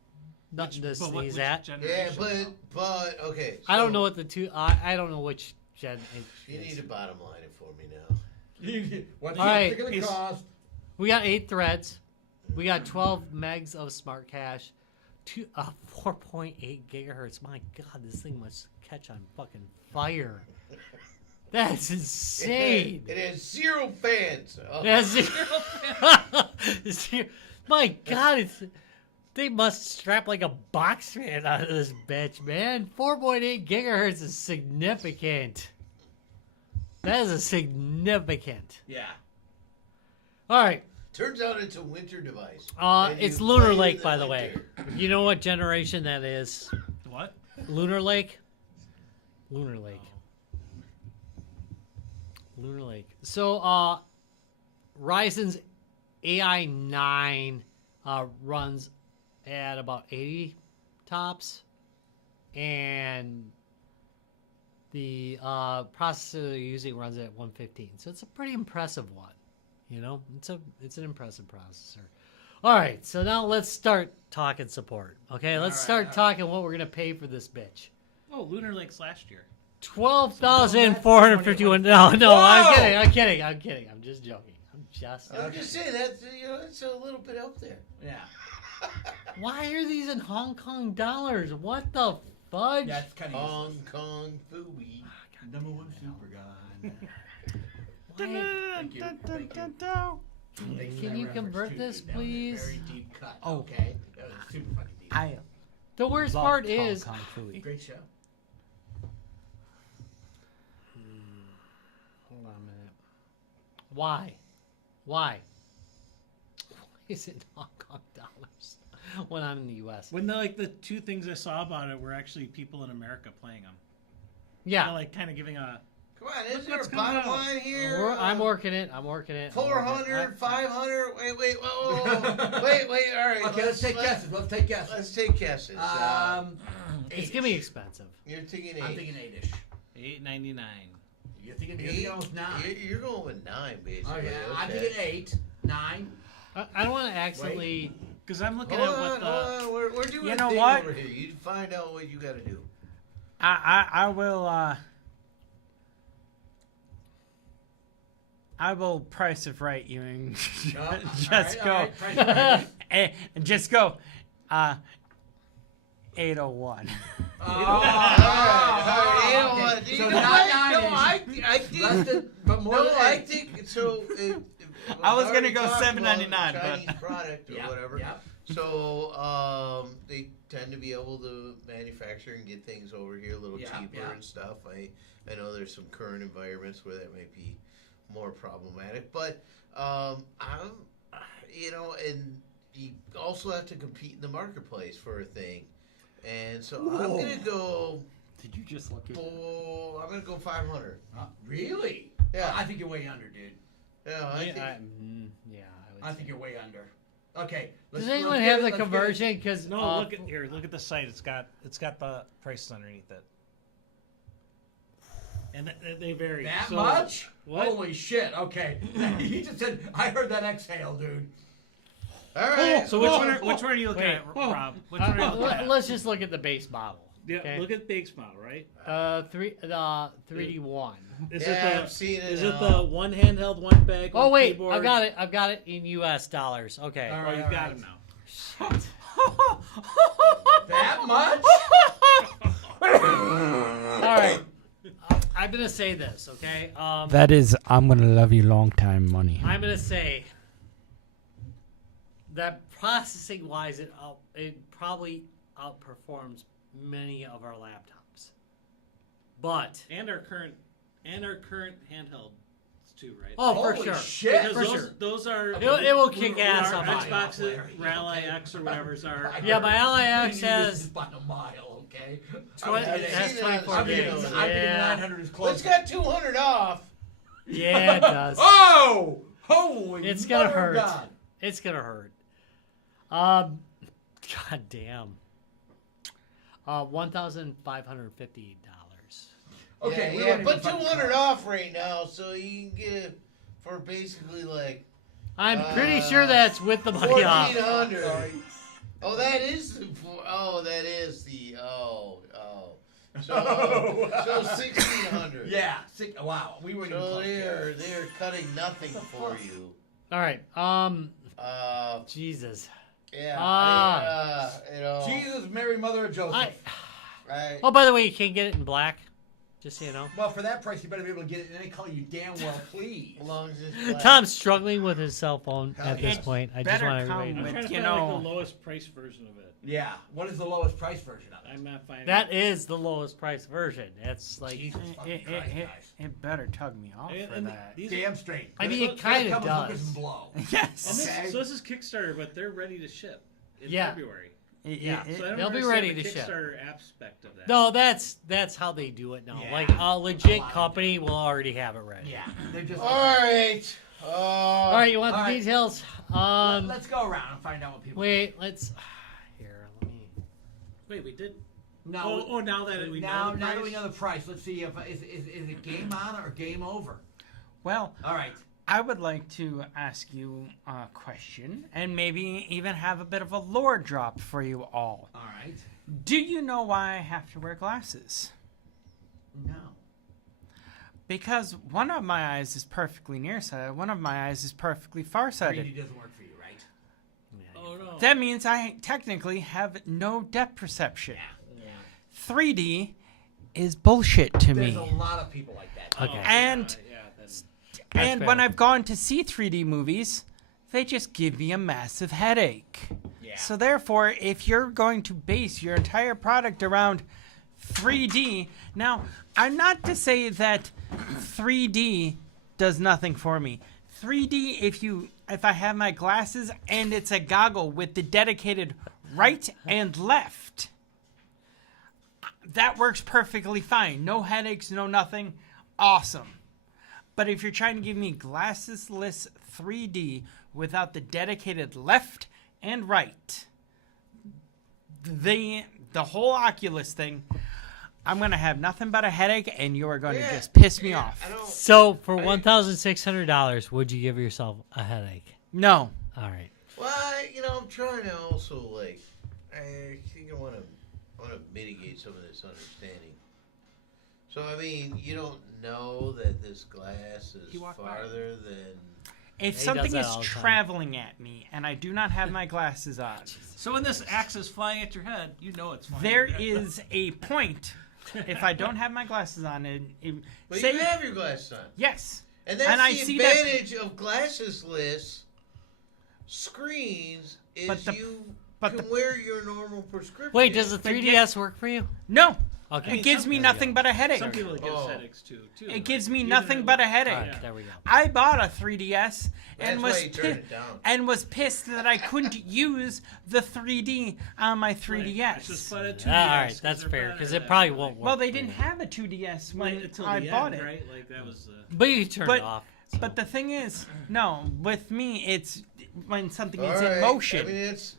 nothing to But sneeze which at. Yeah, generation? but okay. I don't so know what the two. I don't know which gen. It You is. need to bottom line it for me now. What's All right. it going to Is- cost? We got 8 threads. We got 12 megs of smart cache. 4.8 gigahertz. My God, this thing must catch on fucking fire. That's insane. It has 0 fans. Oh, That's zero. My God, they must strap like a box fan out of this bitch, man. 4.8 gigahertz is significant. That is a significant. Yeah. All right. turns out it's a winter device. And It's you Lunar play it Lake, in by the way. winter. You know what generation that is? What? Lunar Lake. Lunar Lake. Lunar Lake. So, Ryzen's AI 9 runs at about 80 tops, and the processor they're using runs at 115. So it's a pretty impressive one. You know, it's an impressive processor. All right, so now let's start talking support. Okay, let's start talking what we're gonna pay for this bitch. Oh, Lunar Lake's last year. 12,451. No, I'm kidding. I'm just joking. I'm just saying that's it's a little bit up there. Yeah. Why are these in Hong Kong dollars? What the fudge? That's kind of Hong Kong Fooey. number one super guy. Why- Thank you. Thank you. Can you convert this, That was a please? very deep cut. Oh. Okay. That was super fucking deep. I The worst love part Hong is, Kong food. Great show. hold on a minute. Why? Why is it Hong Kong dollars when I'm in the U.S.? When the 2 things I saw about it were actually people in America playing them. Yeah, Like kind of giving a. Come on, is Look there what's a coming bottom out. line here? I'm working it. 400, 500. Wait, whoa. wait, all right. Okay, let's take guesses. Let's take guesses. Let's take guesses. It's gonna be expensive. You're thinking 8. I'm thinking 8-ish. $8.99. You're thinking almost 9. You're going with 9, basically. Okay, I'm Okay. thinking 8, 9. I don't want to accidentally. Because I'm looking Hold at what on, the. hold on. We're doing You a know thing what? over here. You find out what you got to do. I will price it right you and All just right, go all right, price it right. and just go 801. Oh, All right, okay. you So know not what? No, 9-ish. I think. Less than, but more No, than I 8. think so. I was we gonna already go talked about $7.99, but- Chinese product or Yeah, whatever. yeah. So they tend to be able to manufacture and get things over here a little Yeah, cheaper yeah. and stuff. I know there's some current environments where that might be more problematic, but I'm and you also have to compete in the marketplace for a thing, and so I'm gonna go. Did you just look at I'm gonna go 500. Really? Yeah. I think you're way under, dude. Yeah, I think. I think you're way under. Okay. Does let's anyone get have it- the let's get it. conversion? Because No, look at the site. It's got the prices underneath it. And they vary. That So- much? What? Holy shit. Okay. He just said, I heard that exhale, dude. All right. So which one are you looking Wait. at, Rob? Which one are you looking at? let's just look at the base model. Yeah, okay? look at Bake's model, right? 3D1. Is Yeah, I've seen it. Is it the one handheld, one bag? Oh one wait, keyboard? I've got it in U.S. dollars. Okay. All Oh, right, you've all got right. him now. That much? All right. I'm gonna say this, okay? That is, I'm gonna love you long time money. I'm gonna say that processing wise, it probably outperforms many of our laptops. But And our current handheld. It's too, right? Oh, for Holy sure. shit! Because for those, sure. those are It will kick ass our on mine. Xboxes, Rally X or whatever's are. Yeah, my LAX This has is by a mile, okay? Twen- I'm it has seen it on 24 I'm gigs. getting, videos. I'm getting Yeah. 900 is Well, close. it's got 200 off. Yeah, it does. Oh! Holy It's gonna mother of hurt. God. It's gonna hurt. God damn. $1,550. Okay, we yeah, don't put even fucking 200 talk. off right now, so you can get it for basically like I'm pretty sure that's with the money off. 1,400. Oh, that is the. That is the. So 1,600. Yeah. Wow. We were even So close. they're cutting nothing for you. All right. Uh, Jesus. yeah. Jesus, Mary, Mother of Joseph. Oh, by the way, you can't get it in black. Just so you know. Well, for that price, you better be able to get it in any color you damn well please. as long as it's black. Tom's struggling with his cell phone at this It's point. I just better want come everybody to I'm know. trying to You find like know- the lowest price version of it. Yeah. What is the lowest price version of it? I'm not finding That is the lowest price version. That's like, Jesus fucking It, Christ, guys. it better tug me off And- for and that. these- Damn straight. I mean, it It's kind gonna of come with hookers does. and blow. Yes. and this, Okay. so this is Kickstarter, but they're ready to ship in Yeah. February. Yeah. So I don't They'll be understand ready the to ship. Kickstarter aspect of that. No, that's how they do it now. Yeah. Like a legit company will already have it ready. Yeah. They're just. All right. All right, you want All the right. details? Let's go around and find out what people. Wait, let's. Here, let me. Wait, we did. No. Now that we now know the that we price? know the price, let's see if is it game on or game over. Well, All right. I would like to ask you a question and maybe even have a bit of a lore drop for you all. All right. Do you know why I have to wear glasses? No. Because one of my eyes is perfectly nearsighted, one of my eyes is perfectly 3D farsighted. doesn't work for you, right? Oh no. That means I technically have no depth perception. 3D is bullshit to There's me. a lot of people like that. Okay. And yeah, that's and fair. when I've gone to see 3D movies, they just give me a massive headache. Yeah. So therefore, if you're going to base your entire product around 3D, now I'm not to say that 3D does nothing for me. 3D, if I have my glasses and it's a goggle with the dedicated right and left, that works perfectly fine. No headaches, no nothing. Awesome. But if you're trying to give me glassesless 3D without the dedicated left and right, the whole Oculus thing, I'm going to have nothing but a headache and you are going to just piss me off. I don't. So for $1,600, would you give yourself a headache? No. All right. Well, I'm trying to also like. I think I want to mitigate some of this understanding. So I mean, you don't know that this glass is You walk by. farther than. If He something does that is all the time. traveling at me and I do not have my glasses on, so when this axe is flying at your head, you know it's flying. there at your head. is a point. If I don't have my glasses on, But say you have your glasses on, yes, and that's And I the see that- advantage of glassesless screens is But the- you but can the- wear your normal prescription. Wait, does the But 3DS work for you? no, Okay. it mean, gives some- me there we nothing go. but a headache. Some people it gives Oh. headaches too. It gives me Even nothing at but a work. headache. All right, there we go. I bought a 3DS and That's was why you turn it down. and was pissed that I couldn't use the 3D on my Right. I 3DS. just bought a 2DS. All right, 'cause that's they're fair better because than it probably that. won't work. Well, they for didn't you. have a 2DS when Wait until I the bought end, it. right? Like that was. But you turn But- it off. so. But the thing is, no, with me, it's when something is All in right, motion. I mean, it's.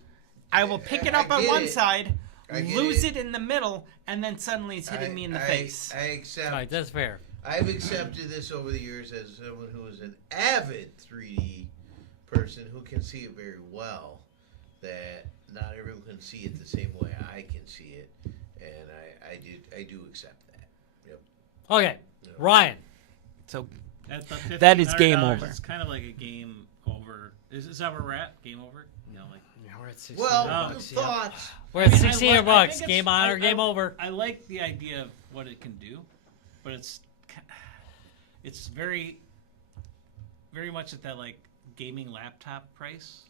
I will pick it I up on get one it. side, I get lose it. it in the middle, and then suddenly it's hitting me in the face. I accept. All right, that's fair. I've accepted this over the years as someone who is an avid 3D person who can see it very well. That not everyone can see it the same way I can see it, and I do accept that. Yep. Okay, Yeah. Ryan. So At the That is game $1,500, over. It's kind of like a game over. Is that where we're at? Game over? Like. Yeah, we're at Well, bucks, yeah. thoughts. We're at I mean, I 1600 like- I bucks. think Game it's- on or I- game over. I like the idea of what it can do, but it's very, very much at that like gaming laptop price.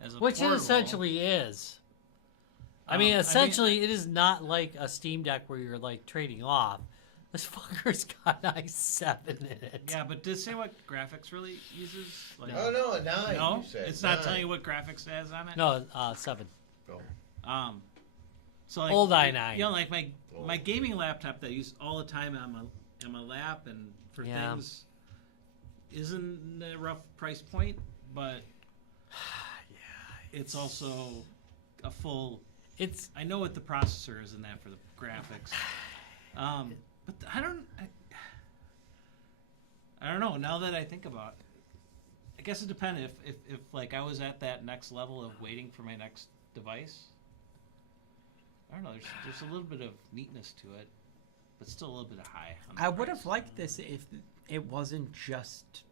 As a Which it portable. essentially is. I I mean, mean, essentially, it is not like a Steam Deck where you're like trading off. This fucker's got i7 in it. Yeah, but does it say what graphics really uses? Like, Oh no, a 9. no, You said. it's not 9. telling you what graphics it has on it. No, 7. Oh. So like, Old i9. You know, like my gaming laptop that I use all the time on my lap and for Yeah. things isn't a rough price point, but it's also a full. I know what the processor is in that for the graphics. But I don't know. Now that I think about it, I guess it depends if like I was at that next level of waiting for my next device. I don't know. There's a little bit of neatness to it, but still a little bit of high. On the I would price. have liked this if it wasn't just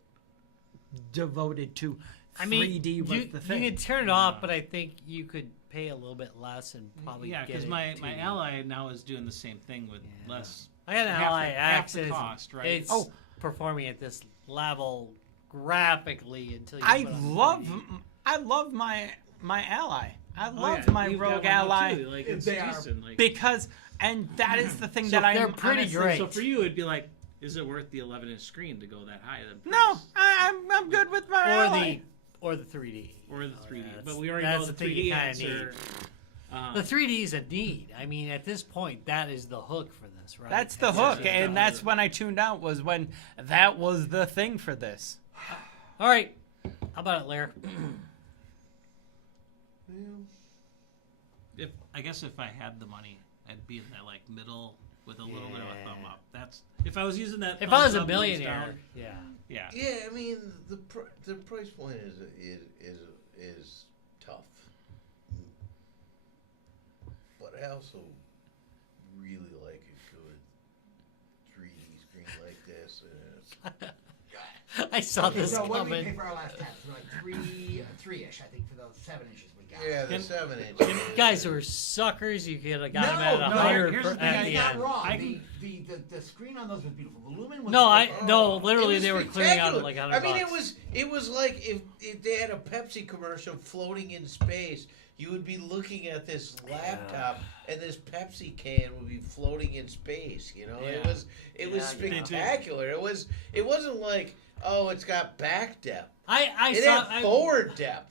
devoted to 3D was the thing. You could turn it off, but I think you could pay a little bit less and probably Yeah, get because it my to- Ally now is doing the same thing with Yeah. less. I got an half Ally the- half X the and cost, right? it's performing at this level graphically until you I put on love 3D. my Ally. I Oh, love yeah, my you've got Rogue one now, Ally too. Like, it's They are decent. Like, because, and that is the thing So that they're I'm pretty honestly- great. so for you, it'd be like, is it worth the 11-inch screen to go that high? Then No, I'm good with my Ally. Or the 3D. or the 3D. That's- But we already that's know the the thing 3D you kinda answer. The 3D is a need. I mean, at this point, that is the hook for this, right? That's the hook, and that's when I tuned out. Was when that was the thing for this. All right. How about it, Lair? I guess if I had the money, I'd be in that like middle with a little bit of a thumb up. That's if I was using that. If thumbs I was a up, thumbs millionaire, down, yeah. yeah. Yeah, I mean the price point is tough, but I also really like a good 3D screen like this. I saw this So what did we pay coming. for our last tabs? Like three-ish, I think, for those 7 inches we got. Yeah, the Can- 7-inch. You guys were suckers. You could have got them at No, 100 here's the thing, at He's the not end. wrong. I The screen on those was beautiful. The lumen was No, beautiful. no, literally It was they were clearing out at spectacular. like 100 I mean, bucks. it was like if they had a Pepsi commercial floating in space, you would be looking at this laptop and this Pepsi can would be floating in space. You know, it Yeah. was Yeah, yeah. spectacular. It wasn't like, oh, it's got back depth. I It saw. had forward depth.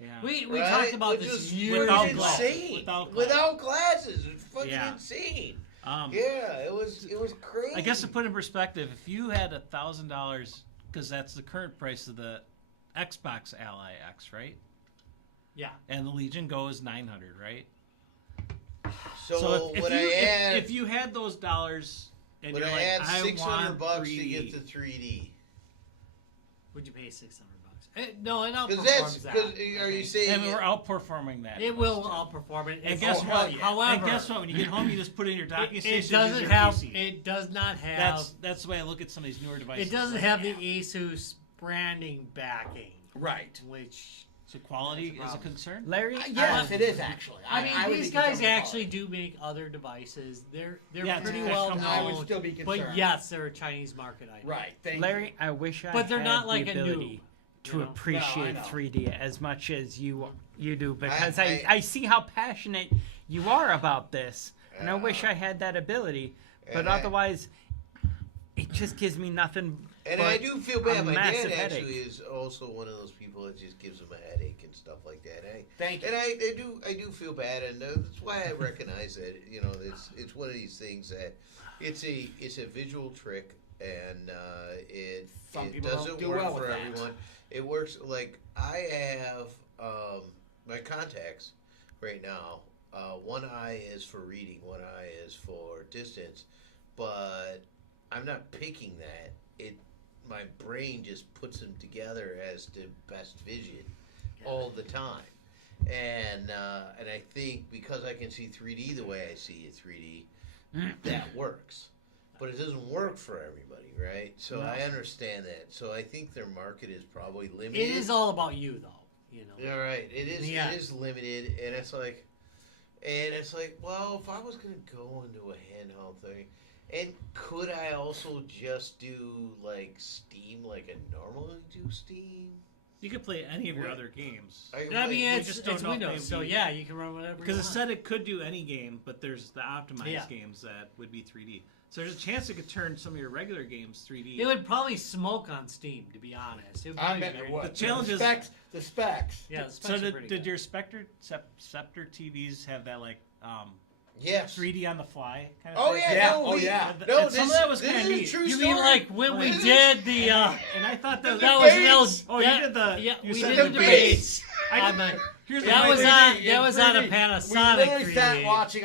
Yeah. We right? talked about Which this was years without ago. glass. insane. Without glass. Glasses, it's fucking Yeah. insane. Um, Yeah, it was crazy. I guess to put in perspective, if you had $1,000, because that's the current price of the Xbox Ally X, right? Yeah. And the Legion Go is $900, right? So, if would you, I add? if you had those dollars and Would you're I like, add I want $600 to 3D. get the 3D? Would you pay $600? No, it Because outperforms that. are you saying? And we're outperforming that. It will outperform it. And guess Oh, what? However, And guess what? When you get home, you just put it in your docking it station. and use doesn't your have. PC. It does not have. That's the way I look at some of these newer devices. It doesn't Like, have the Asus branding backing, Right. which. So quality That's a is a problem. concern. Larry, Yes, it is actually. I mean, would these be guys concerned with actually quality. do make other devices. They're Yeah, it's pretty a well company. I would known. still be concerned. But yes, they're a Chinese market item. Right. Thank Larry, I wish I But they're had not like the a ability noob, to you know? appreciate No, I know. 3D as much as you do because I- I see how passionate you are about this, and I wish I had that ability. But And I- otherwise, it just gives me nothing. And but I do feel bad. a My dad massive actually headache. is also one of those people that just gives him a headache and stuff like that. Thank you. And I do feel bad, and that's why I recognize that. You know, it's one of these things that it's a visual trick, and Some it people doesn't don't do work well for with that. everyone. It works like I have my contacts right now. One eye is for reading, one eye is for distance, but I'm not picking that. My brain just puts them together as the best vision all the time, and I think because I can see 3D the way I see it 3D, that works. But it doesn't work for everybody, right? So I understand that. So I think their market is probably limited. It is all about you, though. You know. All right, it is. Yeah. It is limited, and it's like, well, if I was gonna go into a handheld thing, and could I also just do like Steam, like I normally do Steam? You could play any of your other games. I, can I play- mean, we it's, just don't it's know if Windows, so maybe- yeah, you can run whatever. Because you it want. said it could do any game, but there's the optimized Yeah. games that would be 3D. So there's a chance it could turn some of your regular games 3D. It would probably smoke on Steam, to be honest. It would I probably bet be it very- would. The challenge the is- specs. The specs. Yeah, the specs So are pretty did good. your Scepter TVs have that like Yes. 3D on the fly kind Oh of thing? yeah. Yeah, No, oh, we, yeah. No, And this, some of that was this kinda is a neat. true You story. mean like when we This did the And I thought that that was debates. no Oh, you that- did the- yeah you we said did the the debates. I- I mean, Here's that the was thing. on in that was on a 3D. Panasonic We literally 3D. sat watching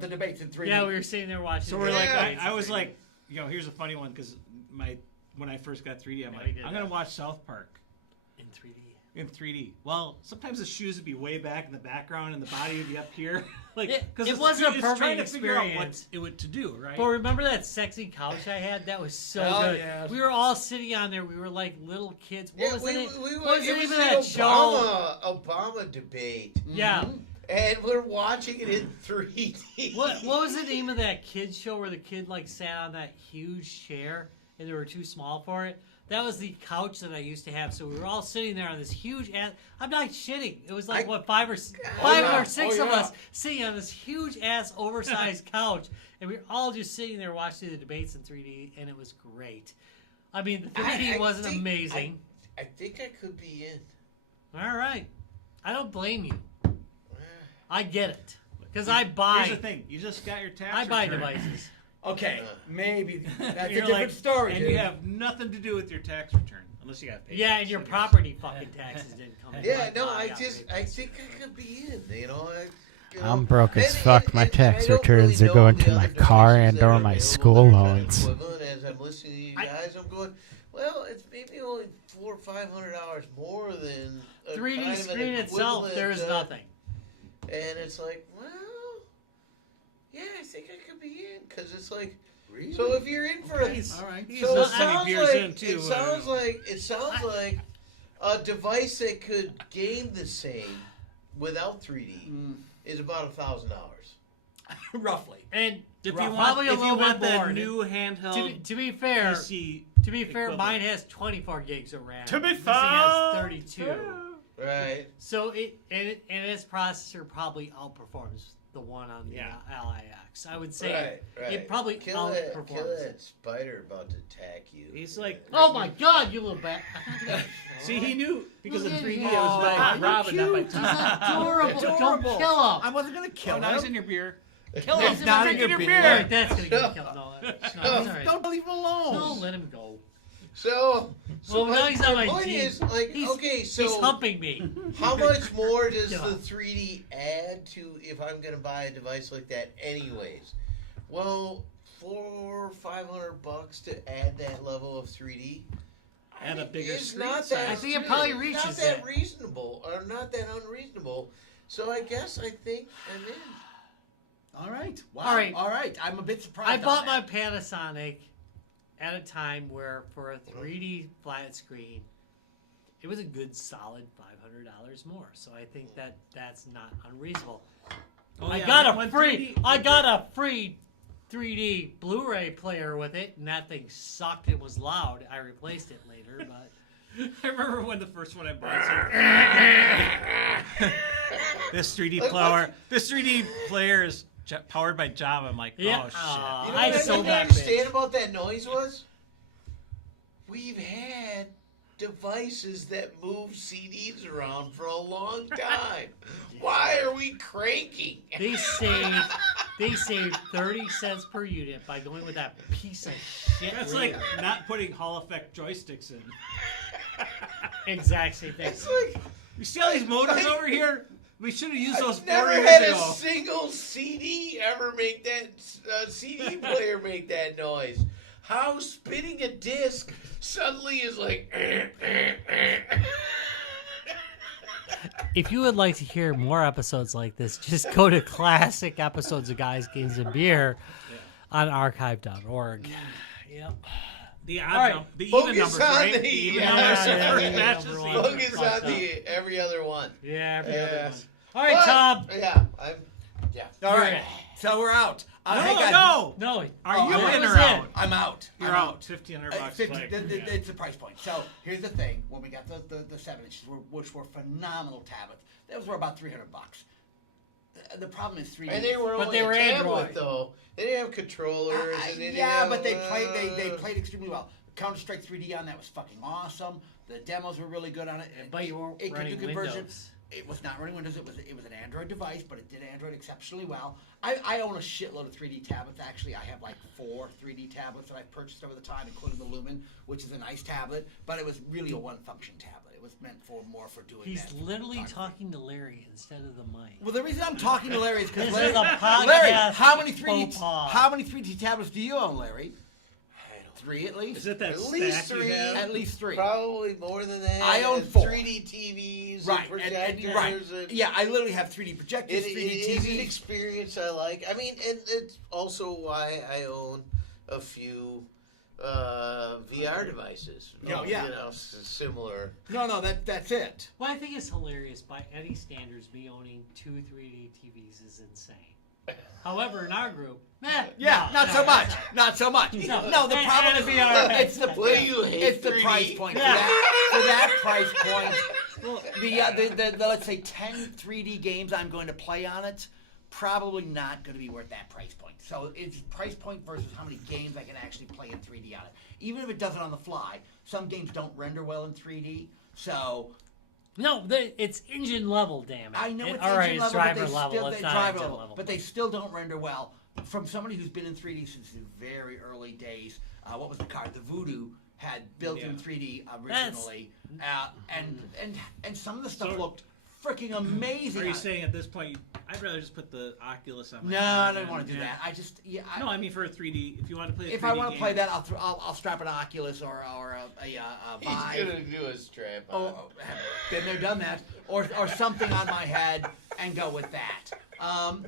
the debates in 3D. Yeah, we were sitting there watching. So the we're like, debates I in was 3D. like, here's a funny one because when I first got 3D, I'm Yeah, like, we did I'm gonna that. watch South Park in 3D. in 3D. Well, sometimes the shoes would be way back in the background and the body would be up here, like It it's wasn't a it's trying perfect to figure out what experience. it would to do, right? But remember that sexy couch I had? That was so Oh, good. yeah. We were all sitting on there. We were like little kids. What Yeah, was we, the name? we, what was the it name was of the that show? Obama debate, Yeah. and we're watching it in 3D. What was the name of that kids show where the kid like sat on that huge chair and they were too small for it? That was the couch that I used to have. So we were all sitting there on this huge ass. I'm not shitting. It was like five or six yeah. of us sitting on this huge ass oversized couch, and we were all just sitting there watching the debates in 3D, and it was great. I mean, the 3D wasn't think- amazing. I think I could be in. All right, I don't blame you. I get it because I buy. Here's the thing: you just got your tax. I buy return. devices. Okay, maybe that's a You're different like- story, and dude. you have nothing to do with your tax return unless you got paid. Yeah, and your property fucking taxes didn't come in. Yeah, Like, no, oh, I got just, paid. I think I could be in. You know, I'm broke as fuck. My I tax don't returns really are going know to the my other car devices and that or are my available school that are kind of loans. equivalent. As I'm listening to you guys, I'm going, well, it's maybe only $400 or $500 more than a 3D kind of an screen itself, equivalent, there is nothing. And it's like, well, yeah, I think I could be in because it's like, Really? so if you're in for a, All right. so He's it sounds beers like in too. it sounds like a device that could game the same without 3D is about $1,000. Roughly. And if you probably want, a if little you bit want that more. new handheld To be fair, PC, mine equivalent. has 24 gigs of RAM. To be This thing fair. has 32. Right. So its processor probably outperforms the one on the Yeah. LIX. I would say Right. it probably kill outperforms that it. spider about to attack you. He's like, Oh my god, you little bat! see, he knew because of Look at 3D. him. It was Oh, about you're Robin, not by He's Tom. adorable. Don't kill him. I wasn't gonna kill Oh, now he's him. in your beer. Kill He's him. not Drink in your All beer. right, that's gonna get killed. No, it's all right. Don't leave him alone. No, let him go. So Well, now he's on my point team. is, like, He's- okay, so He's humping me. how much more does Kill the him. 3D add to if I'm going to buy a device like that, anyways? Well, $400 or $500 to add that level of 3D. And a bigger is screen not size. that. I think it probably not reaches that that. reasonable, or not that unreasonable. So I guess I think I'm in. All right. Wow. All right. All right. I'm a bit surprised. I on bought my that. Panasonic at a time where, for a 3D flat screen, it was a good solid $500 more. So I think that's not unreasonable. Oh, I yeah, got when a free. 3D I got a free 3D Blu-ray player with it, and that thing sucked. It was loud. I replaced it later, but I remember when the first one I bought. This 3D Like, player. This 3D player is powered by Java. I'm like, Yeah. oh shit. You know I what I sold didn't that understand bitch. about that noise was? We've had devices that move CDs around for a long time. Why are we cranking? they saved 30 cents per unit by going with that piece of shit. That's reader. like not putting Hall Effect joysticks in. exact same thing. It's like You see all these motors over here? We should have used those I've 4 never years had a ago. single CD ever make that CD player make that noise. How spinning a disc suddenly is like. If you would like to hear more episodes like this, just go to classic episodes of Guys, Games, and Beer on archive.org. Yep. The All right. the even Focus numbers, on right? the- The even yeah, numbers yeah, are yeah, first yeah, matches. number the one. even Focus Fucked on the every other one. Yeah, every other one. Yes. All right, But- Tom. Yeah, I'm. Yeah. All right. So we're out. Hey guys, No. No. Are you that in was or it. out? I'm out. You're I'm out. $1,500. 50, like, it's a price point. So here's the thing: when we got the 7 inches, which were phenomenal tablets, those were about $300. the problem is 3D. And they were But only they were a tablet, Android. though. They didn't have controllers. And they didn't Yeah, have, but they played extremely well. Counter-Strike 3D on that was fucking awesome. The demos were really good on it. But you weren't it could running do conversion. Windows. It was not running Windows. It was an Android device, but it did Android exceptionally well. I own a shitload of 3D tablets. Actually, I have like 4 3D tablets that I've purchased over the time, including the Lumen, which is a nice tablet. But it was really a one-function tablet. It was meant for more for doing. He's that literally photography. talking to Larry instead of the mic. Well, the reason I'm talking to Larry is because This Larry, is a podcast Larry, how many faux pas. 3D tablets do you own, Larry? 3 at least. Is it that At least stack you 3. have? At least 3. Probably more than that. I own And 4. 3D TVs Right, and projectors. right. Yeah, I literally have 3D projectors, It 3D is an TVs. experience I like. I mean, and it's also why I own a few VR devices. Yeah, yeah. You know, similar. No, that's it. Well, I think it's hilarious. By any standards, me owning 2 3D TVs is insane. However, in our group, Yeah, not so much. Not so much. No, the And- problem and is VR. it's the What do you hate, it's the 3D? price point Yeah. for that price point. Well, the let's say 10 3D games I'm going to play on it, probably not going to be worth that price point. So it's price point versus how many games I can actually play in 3D on it. Even if it does it on the fly, some games don't render well in 3D. So no, it's engine level, damn it. I know it's all right, engine it's level, but driver they level. still It's they not driver engine level, level. but they still don't render well. From somebody who's been in 3D since the very early days, what was the card? The Voodoo had built-in 3D originally, and some of the stuff So- looked freaking amazing. Are you on it. saying at this point, I'd rather just put the Oculus on my No, head I don't and- want to do yeah. that. I just No, I mean for a 3D. If you want to play a 3D if I want to game, play that, I'll strap an Oculus or a He's Vive. gonna do a strap on. Oh, been there, done that, or something on my head and go with that.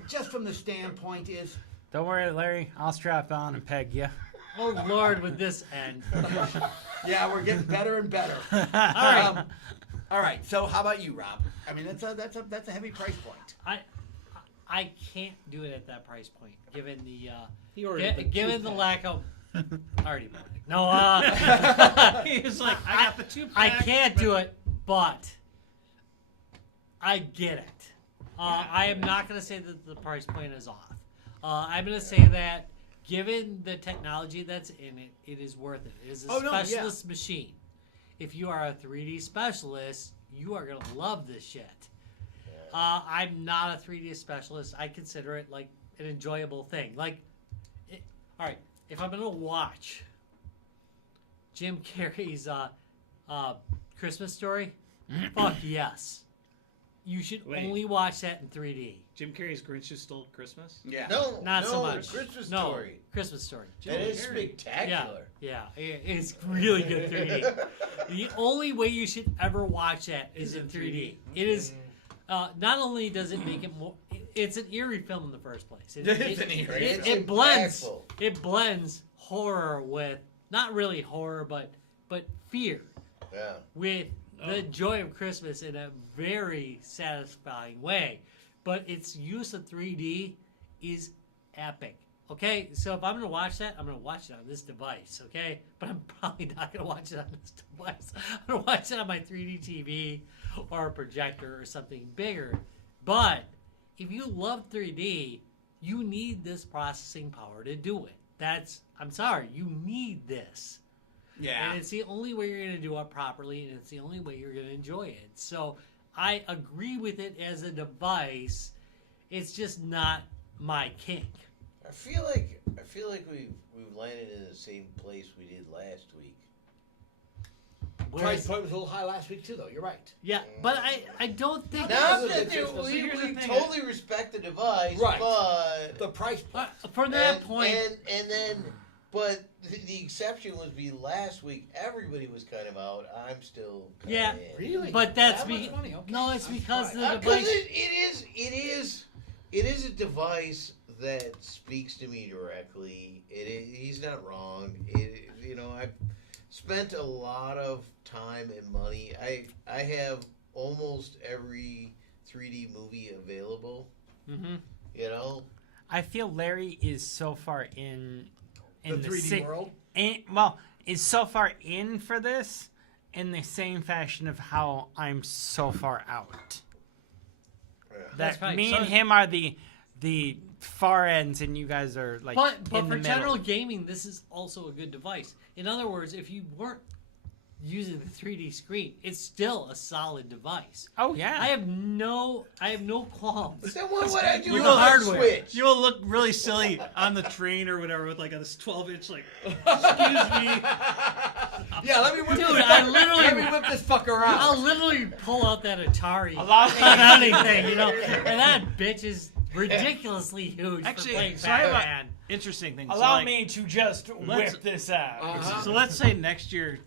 Just from the standpoint is, Don't worry, Larry. I'll strap on and peg you. Oh Lord, with this end. yeah, we're getting better and better. All right, All right. So how about you, Rob? I mean, that's a heavy price point. I can't do it at that price point, given the He ordered the given the two-pack. lack of. Already bought it. No, He was like, I got the 2-pack. I can't do it, but I get it. I am not going to say that the price point is off. I'm going to say that given the technology that's in it, it is worth it. It is a Oh, no, yeah. specialist machine. If you are a 3D specialist, you are going to love this shit. I'm not a 3D specialist. I consider it like an enjoyable thing. Like, all right, if I'm going to watch Jim Carrey's Christmas Story, fuck yes. You should Wait. only watch that in 3D. Jim Carrey's Grinch Who Stole Christmas. Yeah. No, Not no, so much. Christmas no, Story. Christmas Story. That is Carrey. spectacular. Yeah, it's really good 3D. The only way you should ever watch that is in 3D. It is. Not only does it make it more, it's an eerie film in the first place. It's an eerie. It's It blends. impactful. It blends horror with not really horror, but fear Yeah. with the joy of Christmas in a very satisfying way. But its use of 3D is epic. Okay, so if I'm going to watch that, I'm going to watch it on this device, okay? But I'm probably not going to watch it on this device. I'm going to watch it on my 3D TV or a projector or something bigger. But if you love 3D, you need this processing power to do it. I'm sorry, you need this. Yeah. And it's the only way you're going to do it properly, and it's the only way you're going to enjoy it. So I agree with it as a device. It's just not my kink. I feel like we've landed in the same place we did last week. Price point was a little high last week too, though. You're right. Yeah, but I don't think. Now Here's that the we thing. totally respect the device, Right. but The price point. From that point, but the exception was last week. Everybody was kind of out. I'm still kind Yeah. of in. Really? but that's That much money? Okay. no, it's I'm because surprised. the Because device. it is a device that speaks to me directly. He's not wrong. I've spent a lot of time and money. I have almost every 3D movie available. Mhm. You know, I feel Larry is so far in The 3D world? is so far in for this in the same fashion of how I'm so far out. That's that right. me So- and him are the far ends, and you guys are like But in for the middle. general gaming, this is also a good device. In other words, if you weren't using the 3D screen, it's still a solid device. Oh yeah. I have no qualms. Then what would I do You with will the hardware. Switch? You will look really silly on the train or whatever with like a 12-inch like. Excuse me. Yeah, let me whip Dude, this. I literally- let me whip this fucker out. I'll literally pull out that Atari Allow me- on anything, and that bitch is ridiculously huge for Actually, playing so I have Batman. an interesting thing. Allow so, me to just let's- whip this out. Uh-huh. So let's say next year,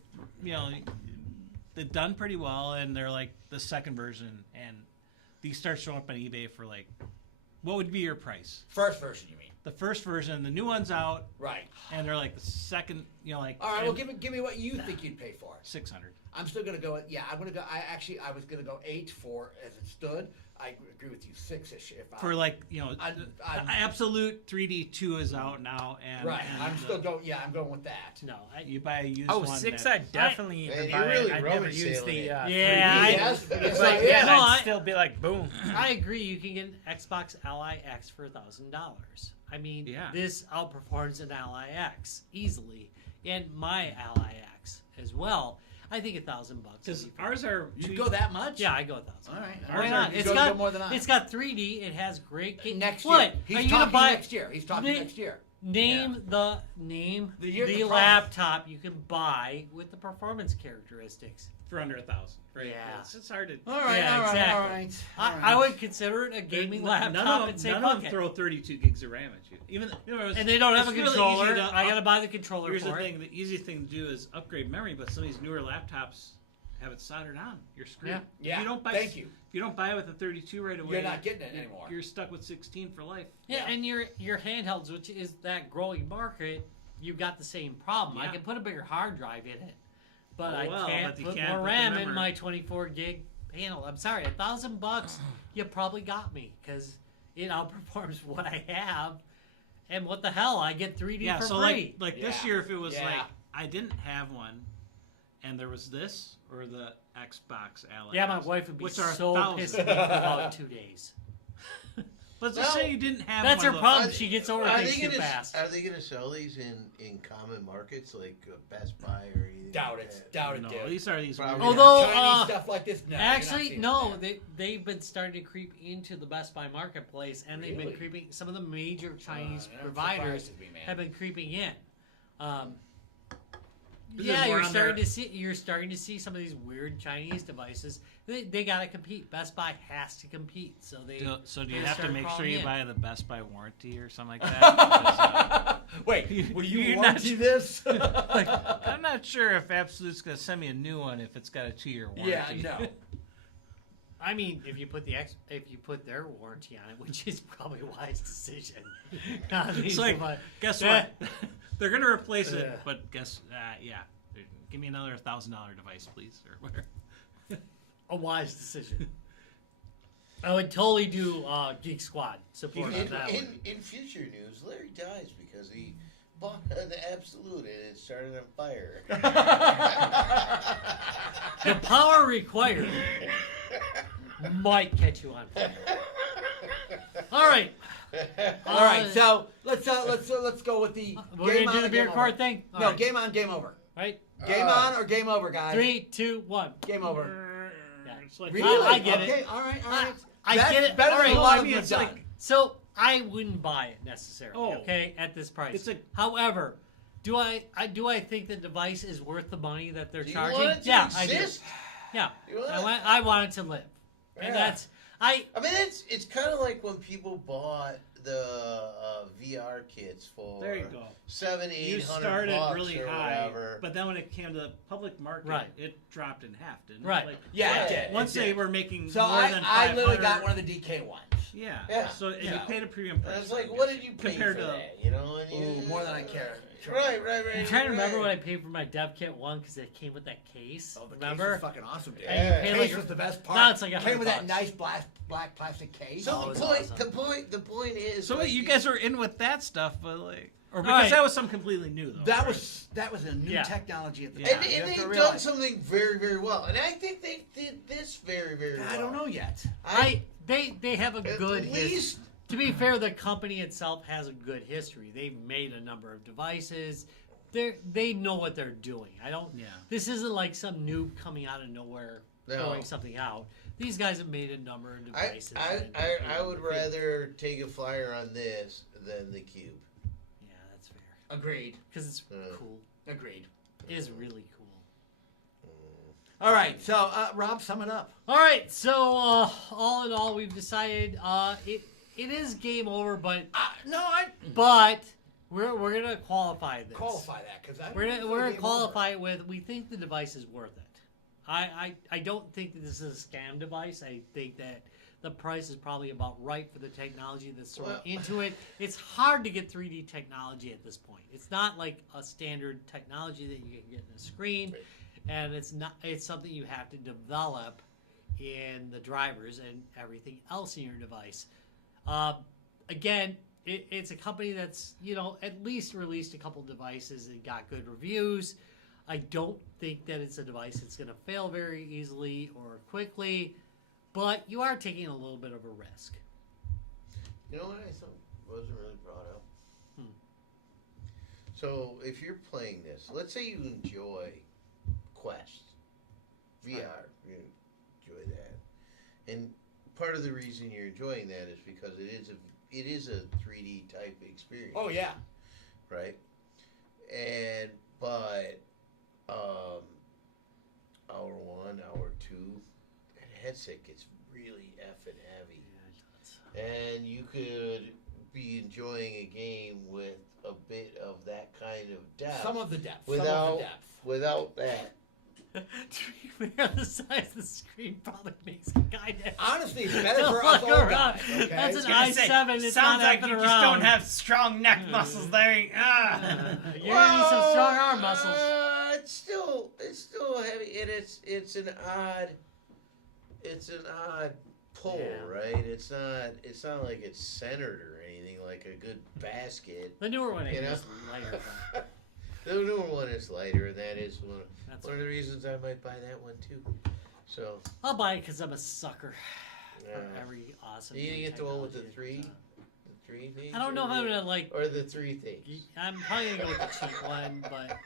they've done pretty well, and they're like the second version, and these start showing up on eBay for like, what would be your price? First version, you mean? The first version, the new one's out, Right. and they're like the second, All right. Well, give me what you think you'd pay for it. 600. I'm still gonna go. I'm gonna go. I was gonna go 8 for as it stood. I agree with you, 6-ish. If For like I'm- the Absolute 3D 2 is out now, and right. and I'm still going. Yeah, I'm going with that. No, You buy a used Oh, one. 6 that- I definitely Man, even you're buy. really I'd rummy never use sailing the it. 3D. Yeah, Yes, yes, But I yeah, am. No, I'd I- still be like, boom. I agree. You can get an Xbox Ally X for $1,000. I mean, Yeah. this outperforms an Ally X easily, and my Ally X as well. I think $1,000 Because would be fair. ours are. You go that much? Yeah, I go 1,000. All right. Why Ours not? are- you It's go got more than I. It's got 3D. It has great. Next what? year. He's Are you gonna talking buy next year. He's talking Name- next year. Name the The year- the price. laptop you can buy with the performance characteristics. for under 1,000. Right? Yeah. It's hard to. All right. Yeah, all right. exactly. All right. I would consider it a gaming laptop None and of say them, fuck it. throw 32 gigs of RAM at you. Even And they don't have a it's really controller. easy to I gotta buy the controller Here's for the it. thing: the easy thing to do is upgrade memory. But some of these newer laptops have it soldered on. You're screwed. Yeah. Yeah, If you don't buy, thank you. If you don't buy it with a 32 right away, You're not getting it anymore. You're stuck with 16 for life. Yeah, Yeah. and your handhelds, which is that growing market, you've got the same problem. I Yeah. can put a bigger hard drive in it, but Oh, I well, can't but you put can't more put the RAM in memory. my 24 gig panel. I'm sorry, $1,000, you probably got me because it outperforms what I have. And what the hell, I get 3D Yeah. for So free. like this Yeah. year, if it was Yeah. like I didn't have one, and there was this or the Xbox Ally. Yeah, my wife would be which are so 1,000. pissed at me for about 2 days. Let's just Well, say you didn't have That's one her of those. problem. She gets over Are things they too gonna fast. Are they gonna sell these in common markets like Best Buy or anything? Doubt like it. that? Doubt it, No, dude. these are these. Probably weird- not. Although, Chinese stuff like this, no. you're not Actually, seeing no. that. They've been starting to creep into the Best Buy marketplace, and they've been Really? creeping. Some of the major Chinese that providers surprises me, man. have been creeping in. Is Yeah, there more you're on starting there? to see. You're starting to see some of these weird Chinese devices. They got to compete. Best Buy has to compete, so they. So do you they have to start make sure crawling you in. buy the Best Buy warranty or something like that? Because, Wait, will you You're not- warranty this? I'm not sure if Absolute's gonna send me a new one if it's got a 2-year warranty. yeah, no. I mean, if you put their warranty on it, which is probably a wise decision. It's like, But- guess Yeah. what? They're gonna replace it, Yeah. but guess, yeah, give me another $1,000 device, please, or whatever. a wise decision. I would totally do Geek Squad support on that one. In future news, Larry dies because he bought an Absolute and it started on fire. The power required might catch you on fire. All right. All right, so let's go with the We're game gonna do on the or beer game card over. thing. All No, right. game on, game over. Right. Game on or game over, guys. 3, 2, 1. Game over. Yeah. It's like, Really? I get it. Okay, all right, all right. I That's get it. better All than right. a lot I of mean, them it's have like- done. So I wouldn't buy it necessarily. Oh. Okay, at this price. It's a- However, do I think the device is worth the money that they're Do you charging? want it to Yeah, I do. exist? Yeah, You want I want it to live, and Yeah. that's I mean, it's kind of like when people bought the VR kits for There you go. $700, You $800 started bucks really or high, whatever. but then when it came to the public market, Right. it dropped in half, didn't it? Right. Like, Yeah, Right. it did. once it they did. were making So more than I literally 500 got one of the DK ones. Yeah. Yeah. So and you Yeah. paid a premium price. And it's like, I what guess, did you pay compared for to? that? You know, and Ooh, you, more than I care. Right. I'm trying to remember what I paid for my Dev Kit 1 because it came with that case. Oh, the remember? case was fucking awesome, dude. And you Yeah. pay The like case was the best part. Now it's like Came with that $100. nice black plastic case. So Oh, the it's point, awesome. the point is. So like, wait, you guys were in with that stuff, but like, or All because right. that was something completely new, though. that right? was a new Yeah. technology at the Yeah. time. And You have they've to done realize. something very, very well. And I think they did this very, very well. I don't know yet. they have a At good history. least- To be fair, the company itself has a good history. They've made a number of devices. They know what they're doing. Yeah. This isn't like some noob coming out of nowhere No. throwing something out. These guys have made a number of I devices. I would rather take a flyer on this than the Cube. Yeah, that's fair. Agreed. Because it's cool. Agreed. It is really cool. All right, so Rob, sum it up. All right, so all in all, we've decided it is game over, but we're gonna qualify this. Qualify that because We're gonna qualify it with we think the device is worth it. I don't think that this is a scam device. I think that the price is probably about right for the technology that's thrown into it. It's hard to get 3D technology at this point. It's not like a standard technology that you can get in a screen, and it's something you have to develop in the drivers and everything else in your device. Again, it's a company that's at least released a couple devices and got good reviews. I don't think that it's a device that's going to fail very easily or quickly, but you are taking a little bit of a risk. You know what I thought wasn't really brought up? So if you're playing this, let's say you enjoy Quest, VR, you enjoy that. And part of the reason you're enjoying that is because it is a 3D type experience. Oh yeah. Right? But hour 1, hour 2, that headset gets really effing heavy. And you could be enjoying a game with a bit of that kind of depth. Some of the depth. Without that. To be fair, the size of the screen probably makes it kind of. Honestly, it's better for us Look old around. guys. Okay? That's an I was gonna i7. say, It's sounds not like effing you around. just don't have strong neck muscles there. You need some strong arm muscles. It's still heavy, and it's an odd pull, Yeah. right? It's not like it's centered or anything like a good basket. The newer one You know? is lighter. But The newer one is lighter, and that is That's one of the reasons I might buy that one too. So I'll buy it because I'm a sucker yeah. for every awesome. You gonna new get the one with the technology. three things. I don't know if I'm gonna like. or the 3 things. I'm probably gonna go with the cheap one, but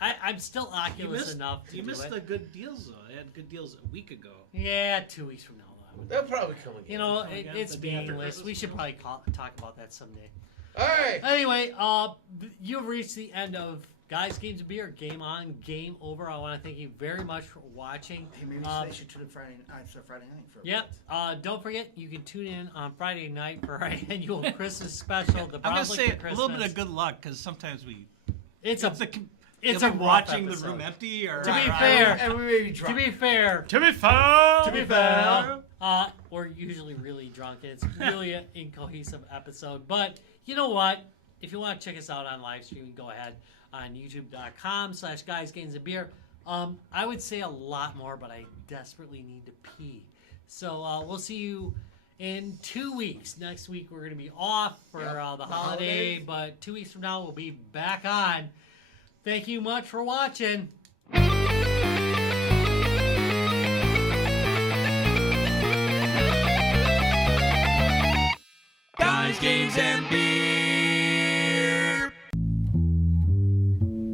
I'm still Oculus enough to You do missed it. the good deals though. They had good deals a week ago. Yeah, 2 weeks from now. I would- They'll probably come again. It's the day after meaningless. Christmas, We should no? probably talk about that someday. All right. Anyway, you've reached the end of Guys, Games, and Beer. Game on, game over. I want to thank you very much for watching. Hey, maybe they should tune in Friday night for a Yep. bit. Don't forget, you can tune in on Friday night for our annual Christmas special. The I'm gonna Brownslick say for a little bit Christmas. of good luck because sometimes we. It's It's a a. it's you'll a be rough watching the episode. room empty or. To be fair, And we may be To drunk. be fair, To be fair. we're usually really drunk. And it's really an incohesive episode. But you know what? If you want to check us out on live streaming, go ahead on youtube.com/guysgamesandbeer. I would say a lot more, but I desperately need to pee. So we'll see you in 2 weeks. Next week we're going to be off for the holiday, but 2 weeks from now we'll be back on. Thank you much for watching. Guys, Games, and Beer.